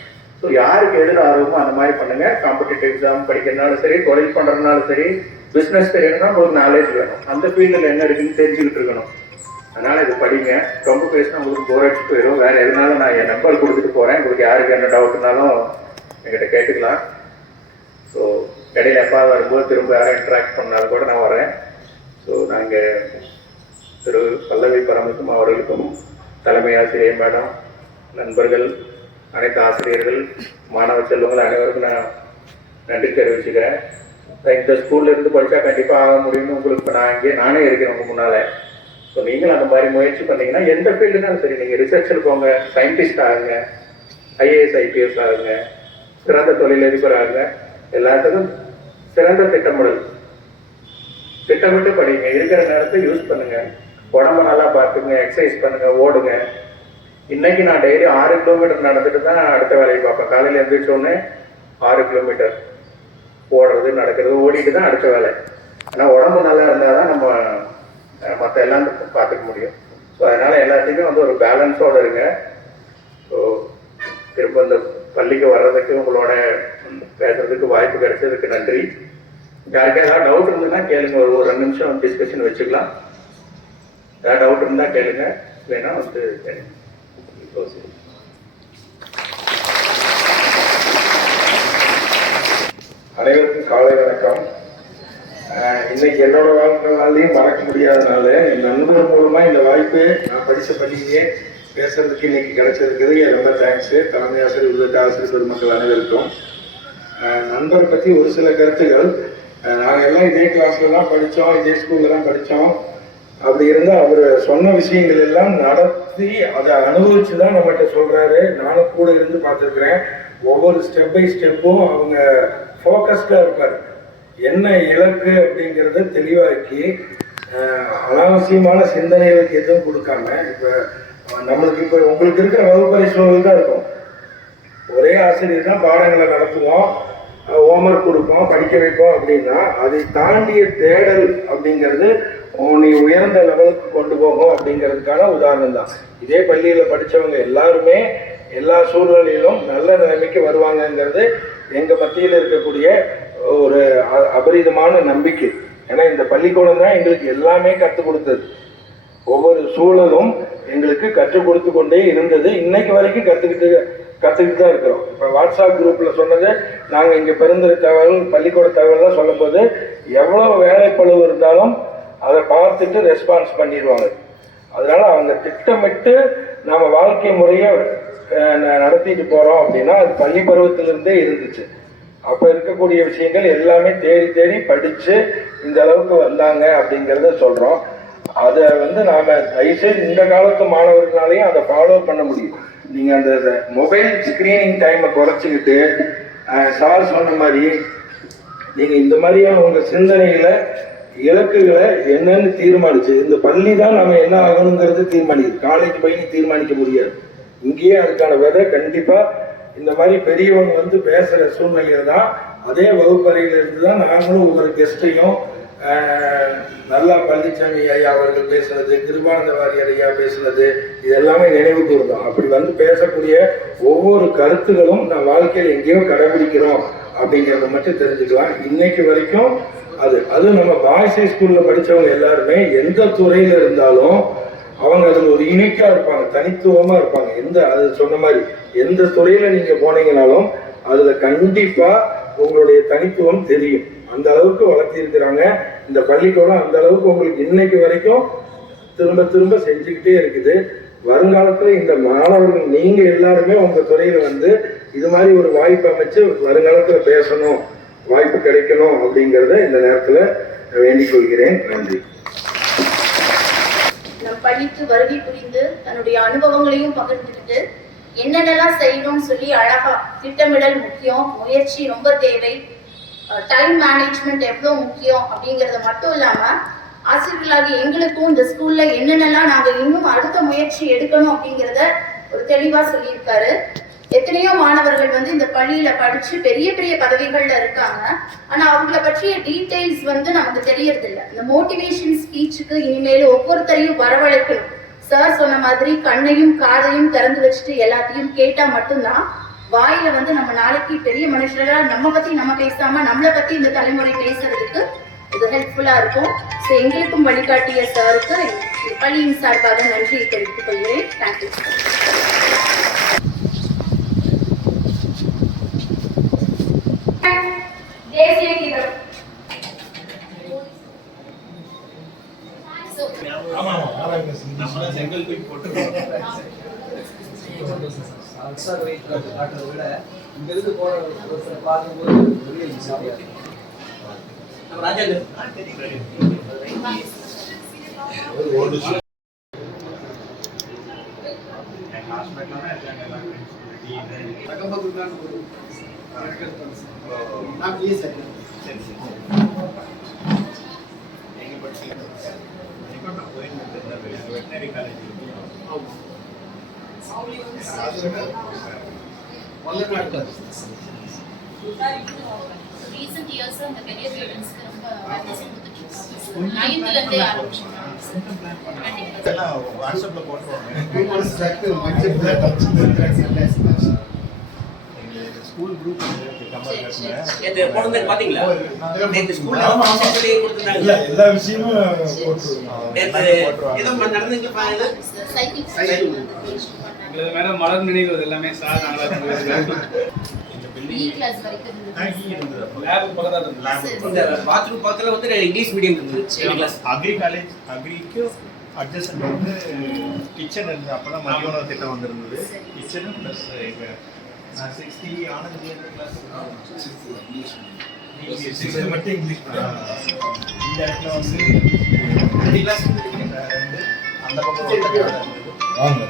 ஸோ யாருக்கு எதில் ஆர்வமோ அந்த மாதிரி பண்ணுங்க. காம்படிட்டிவ் எக்ஸாம் படிக்கிறதுனாலும் சரி, தொழில் பண்ணுறதுனாலும் சரி, பிஸ்னஸ் தெரியணும்னா உங்களுக்கு நாலேஜ் வேணும். அந்த ஃபீல்டில் என்ன இருக்குன்னு தெரிஞ்சுக்கிட்டு இருக்கணும். அதனால் இது படிங்க. ரொம்ப பேசினா உங்களுக்கு போர் அடிச்சு போயிடும். வேறு எதுனாலும் நான் என் நம்பர் கொடுத்துட்டு போகிறேன். உங்களுக்கு யாருக்கு என்ன டவுட்னாலும் என்கிட்ட கேட்டுக்கலாம். ஸோ இடையில எப்பா வரும்போது திரும்ப யாரும் இன்ட்ராக்ட் பண்ணாலும் கூட நான் வரேன். ஸோ நாங்கள் திரு பல்லவி பரமசிவம் அவர்களுக்கும் தலைமை ஆசிரியர் மேடம், நண்பர்கள், அனைத்து ஆசிரியர்கள், மாணவ செல்வங்கள் அனைவருக்கும் நான் நன்றி தெரிவிச்சுக்கிறேன். இந்த ஸ்கூல்ல இருந்து படித்தா கண்டிப்பாக ஆக முடியும்னு உங்களுக்கு நான் இங்கே நானே இருக்கிறேன் உங்கள் முன்னால். ஸோ நீங்களும் அந்த மாதிரி முயற்சி பண்ணீங்கன்னா எந்த ஃபீல்டுனாலும் சரி, நீங்கள் ரிசர்ச்சில் போங்க, சயின்டிஸ்ட் ஆகுங்க, ஐஏஎஸ் ஐபிஎஸ் ஆகுங்க, சிறந்த தொழிலதிபர் ஆகுங்க. எல்லாத்துக்கும் சிறந்த திட்டமிட்டு படிங்க. இருக்கிற நேரத்தை யூஸ் பண்ணுங்க. உடம்ப நல்லா பார்த்துங்க, எக்ஸசைஸ் பண்ணுங்க, ஓடுங்க. இன்னைக்கு நான் டெய்லி 6 கிலோமீட்டர் நடந்துட்டு தான் அடுத்த வேலையை பார்ப்பேன். காலையில் எழுந்திரிச்சோடனே 6 கிலோமீட்டர் ஓடுறது, நடக்கிறது, ஓடிட்டு தான் அடுத்த வேலை. ஆனால் உடம்பு நல்லா இருந்தால் தான் நம்ம மற்ற எல்லாம் பார்த்துக்க முடியும். ஸோ அதனால் எல்லாத்தையுமே ஒரு பேலன்ஸோடு இருங்க. ஸோ திரும்ப இந்த பள்ளிக்கு வர்றதுக்கு உங்களோட பேசுறதுக்கு வாய்ப்பு கிடைச்சதுக்கு நன்றி. யாருக்கு ஏதாவது டவுட் இருந்ததுன்னா கேளுங்க. ஒரு 2 நிமிஷம் டிஸ்கஷன் வச்சுக்கலாம். ஏதாவது டவுட் இருந்தால் கேளுங்க, இல்லைன்னா கேளுங்க. அனைவருக்கும் காலை வணக்கம். இன்னைக்கு என்னோட வாழ்க்கையும் மறக்க முடியாதனால என் நண்பர் மூலமா இந்த வாய்ப்பு நான் படித்த பள்ளியிலேயே பேசுறதுக்கு இன்னைக்கு கிடைச்சிருக்குது. ரொம்ப தேங்க்ஸ். தலைமை ஆசிரியர் உள்ளிட்ட ஆசிரியர் பெருமக்கள் அனைவருக்கும். நண்பரை பற்றி ஒரு சில கருத்துகள். நாங்கள் எல்லாம் இதே கிளாஸ்ல தான் படித்தோம், இதே ஸ்கூல்ல தான் படித்தோம். அப்படி இருந்தால் அவர் சொன்ன விஷயங்கள் எல்லாம் நடத்தி அதை அனுபவிச்சு தான் நம்மகிட்ட சொல்றாரு. நானும் கூட இருந்து பார்த்துருக்குறேன். ஒவ்வொரு ஸ்டெப் பை ஸ்டெப்பும் அவங்க ஃபோக்கஸ்டாக இருப்பார். என்ன இலக்கு அப்படிங்கிறத தெளிவாக்கி அனாவசியமான சிந்தனைகளுக்கு எதுவும் கொடுக்காம, இப்போ நம்மளுக்கு இப்போ உங்களுக்கு இருக்கிற வகுப்பறை சூழல் தான் இருக்கும். ஒரே ஆசிரியர் தான் பாடங்களை நடத்துவோம், ஹோம்ஒர்க் கொடுப்போம், படிக்க வைப்போம். அப்படின்னா அதை தாண்டிய தேடல் அப்படிங்கிறது நீ உயர்ந்த லெவலுக்கு கொண்டு போகும் அப்படிங்கிறதுக்கான உதாரணம் தான். இதே பள்ளியில் படித்தவங்க எல்லாருமே எல்லா சூழ்நிலையிலும் நல்ல நிலைமைக்கு வருவாங்கங்கிறது எங்கள் மத்தியில் இருக்கக்கூடிய ஒரு அபரிதமான நம்பிக்கை. ஏன்னா இந்த பள்ளிக்கூடம் தான் எங்களுக்கு எல்லாமே கற்றுக் கொடுத்தது. ஒவ்வொரு சூழலும் எங்களுக்கு கற்றுக் கொடுத்து கொண்டே இருந்தது. இன்னைக்கு வரைக்கும் கற்றுக்கிட்டு தான் இருக்கிறோம். இப்போ வாட்ஸ்அப் குரூப்பில் சொன்னது, நாங்கள் இங்கே பெருந்துறை தகவல், பள்ளிக்கூட தகவல்லாம் சொல்லும் போது எவ்வளோ வேலைப்பளவு இருந்தாலும் அதை பார்த்துட்டு ரெஸ்பான்ஸ் பண்ணிடுவாங்க. அதனால அவங்க திட்டமிட்டு நம்ம வாழ்க்கை முறையை நடத்திட்டு போகிறோம் அப்படின்னா அது பள்ளி பருவத்திலிருந்தே இருந்துச்சு. அப்போ இருக்கக்கூடிய விஷயங்கள் எல்லாமே தேடி படித்து இந்த அளவுக்கு வந்தாங்க அப்படிங்கிறத சொல்கிறோம். அதை நாம் தயவுசெய்து இந்த காலத்து மாணவர்களாலையும் அதை ஃபாலோ பண்ண முடியும். நீங்கள் அந்த மொபைல் ஸ்க்ரீனிங் டைமை குறைச்சிக்கிட்டு சார் சொன்ன மாதிரி நீங்கள் இந்த மாதிரியான உங்கள் சிந்தனைகளை, இலக்குகளை என்னன்னு தீர்மானிச்சு, இந்த பள்ளி தான் நம்ம என்ன ஆகணுங்கிறது தீர்மானிக்குது. காலேஜ் போய் தீர்மானிக்க முடியாது. இங்கேயே அதுக்கான விதை கண்டிப்பாக இந்த மாதிரி பெரியவங்க பேசுகிற சூழ்நிலையில தான், அதே வகுப்பறையிலிருந்து தான் நாங்களும் ஒவ்வொரு கெஸ்ட்டையும் நல்லா பழனிசாமி ஐயா அவர்கள் பேசுனது, கிருபானந்த வாரியர் ஐயா பேசுனது, இது எல்லாமே நினைவு கூர்ந்தோம். அப்படி பேசக்கூடிய ஒவ்வொரு கருத்துகளும் நான் வாழ்க்கையில் எங்கேயோ கடைபிடிக்கிறோம் அப்படிங்கிறத மட்டும் தெரிஞ்சுக்கலாம். இன்னைக்கு வரைக்கும் அது நம்ம பாய்ஸ் ஹை ஸ்கூல்ல படித்தவங்க எல்லாருமே எந்த துறையில இருந்தாலும் அவங்க அதில் ஒரு யூனிக்காக இருப்பாங்க, தனித்துவமாக இருப்பாங்க. அது சொன்ன மாதிரி எந்த துறையில் நீங்கள் போனீங்கனாலும் அதில் கண்டிப்பாக உங்களுடைய தனித்துவம் தெரியும். அந்த அளவுக்கு வளர்த்திருக்கிறாங்க இந்த பள்ளிக்கூடம். அந்த அளவுக்கு உங்களுக்கு இன்னைக்கு வரைக்கும் திரும்ப செஞ்சுக்கிட்டே இருக்குது. வருங்காலத்தில் இந்த மாணவர்கள் நீங்கள் எல்லாருமே உங்கள் துறையில் இது மாதிரி ஒரு வாய்ப்பு அமைச்சு வருங்காலத்தில் பேசணும், வாய்ப்பு கிடைக்கணும் அப்படிங்கிறத இந்த நேரத்தில் வேண்டிக் கொள்கிறேன். நன்றி. நம் பள்ளிக்கு வருகை புரிந்து தன்னுடைய அனுபவங்களையும் பகிர்ந்துக்கிட்டு என்னென்னலாம் செய்யணும்னு சொல்லி அழகா திட்டமிடல் முக்கியம், முயற்சி ரொம்ப தேவை, டைம் மேனேஜ்மெண்ட் எவ்வளோ முக்கியம் அப்படிங்கிறது மட்டும் இல்லாமல் ஆசிரியர்களாகிய எங்களுக்கும் இந்த ஸ்கூல்ல என்னென்னலாம் நாங்க இன்னும் அடுத்த முயற்சி எடுக்கணும் அப்படிங்கிறத ஒரு தெளிவா சொல்லியிருக்காரு. எத்தனையோ மாணவர்கள் வந்து இந்த பள்ளியில படிச்சு பெரிய பெரிய பதவிகள்ல இருக்காங்க. ஆனா அவங்கள பற்றிய டீடைல்ஸ் வந்து நமக்கு தெரியறது இல்லை. இந்த மோட்டிவேஷன் ஸ்பீச்சுக்கு இனிமேல் ஒவ்வொருத்தரையும் வரவழைக்கணும். சார் சொன்ன மாதிரி கண்ணையும் காதையும் திறந்து வச்சுட்டு எல்லாத்தையும் கேட்டா மட்டும்தான் வாயில வந்து நம்ம நாளைக்கு பெரிய மனுஷரா நம்ம பத்தி நம்ம பேசாம நம்மளை பத்தி இந்த தலைமுறை பேசுறதுக்கு இது ஹெல்ப்ஃபுல்லா இருக்கும். ஸோ எங்களுக்கும் வழிகாட்டிய சாருக்கு பள்ளியின் சார்பாக நன்றி தெரிவித்துக் கொள்கிறேன். தேங்க்யூ. தேசிய கீதம். ரீசன்ட் இயர்ஸ் அந்த பெரிய பேரண்ட்ஸ்க்கு ரொம்ப அவேர்னஸ் கொடுத்துட்டு இருக்காங்க. 9th ல இருந்தே ஆரம்பிச்சிருக்காங்க. வாட்ஸ்அப்ல போட்டுருவாங்க. ஸ்கூல் குரூப் பாத்தீங்களா எல்லா விஷயமும் போட்டுருவாங்க. மேடம் மலர் நினைவுகள் எல்லாமே சார் பாத்ரூம் பக்கத்துல வந்து இங்கிலீஷ் மீடியம் இருந்தது. அக்ரி காலேஜ் அக்ரிக்கு அட்ஜஸ்ட் வந்து கிச்சன் இருந்தது. அப்பதான் மதிய உணவு திட்டம் வந்திருந்தது. கிச்சனு ப்ளஸ் 60 ஆனந்த் கிளாஸ் மட்டும் இங்கிலீஷ். இந்த இடத்துல வந்து 2 கிளாஸ் அந்த பக்கம் வாங்க.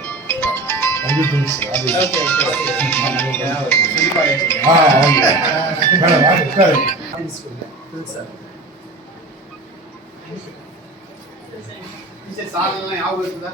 சார் ஞாபகம் இருக்குதா?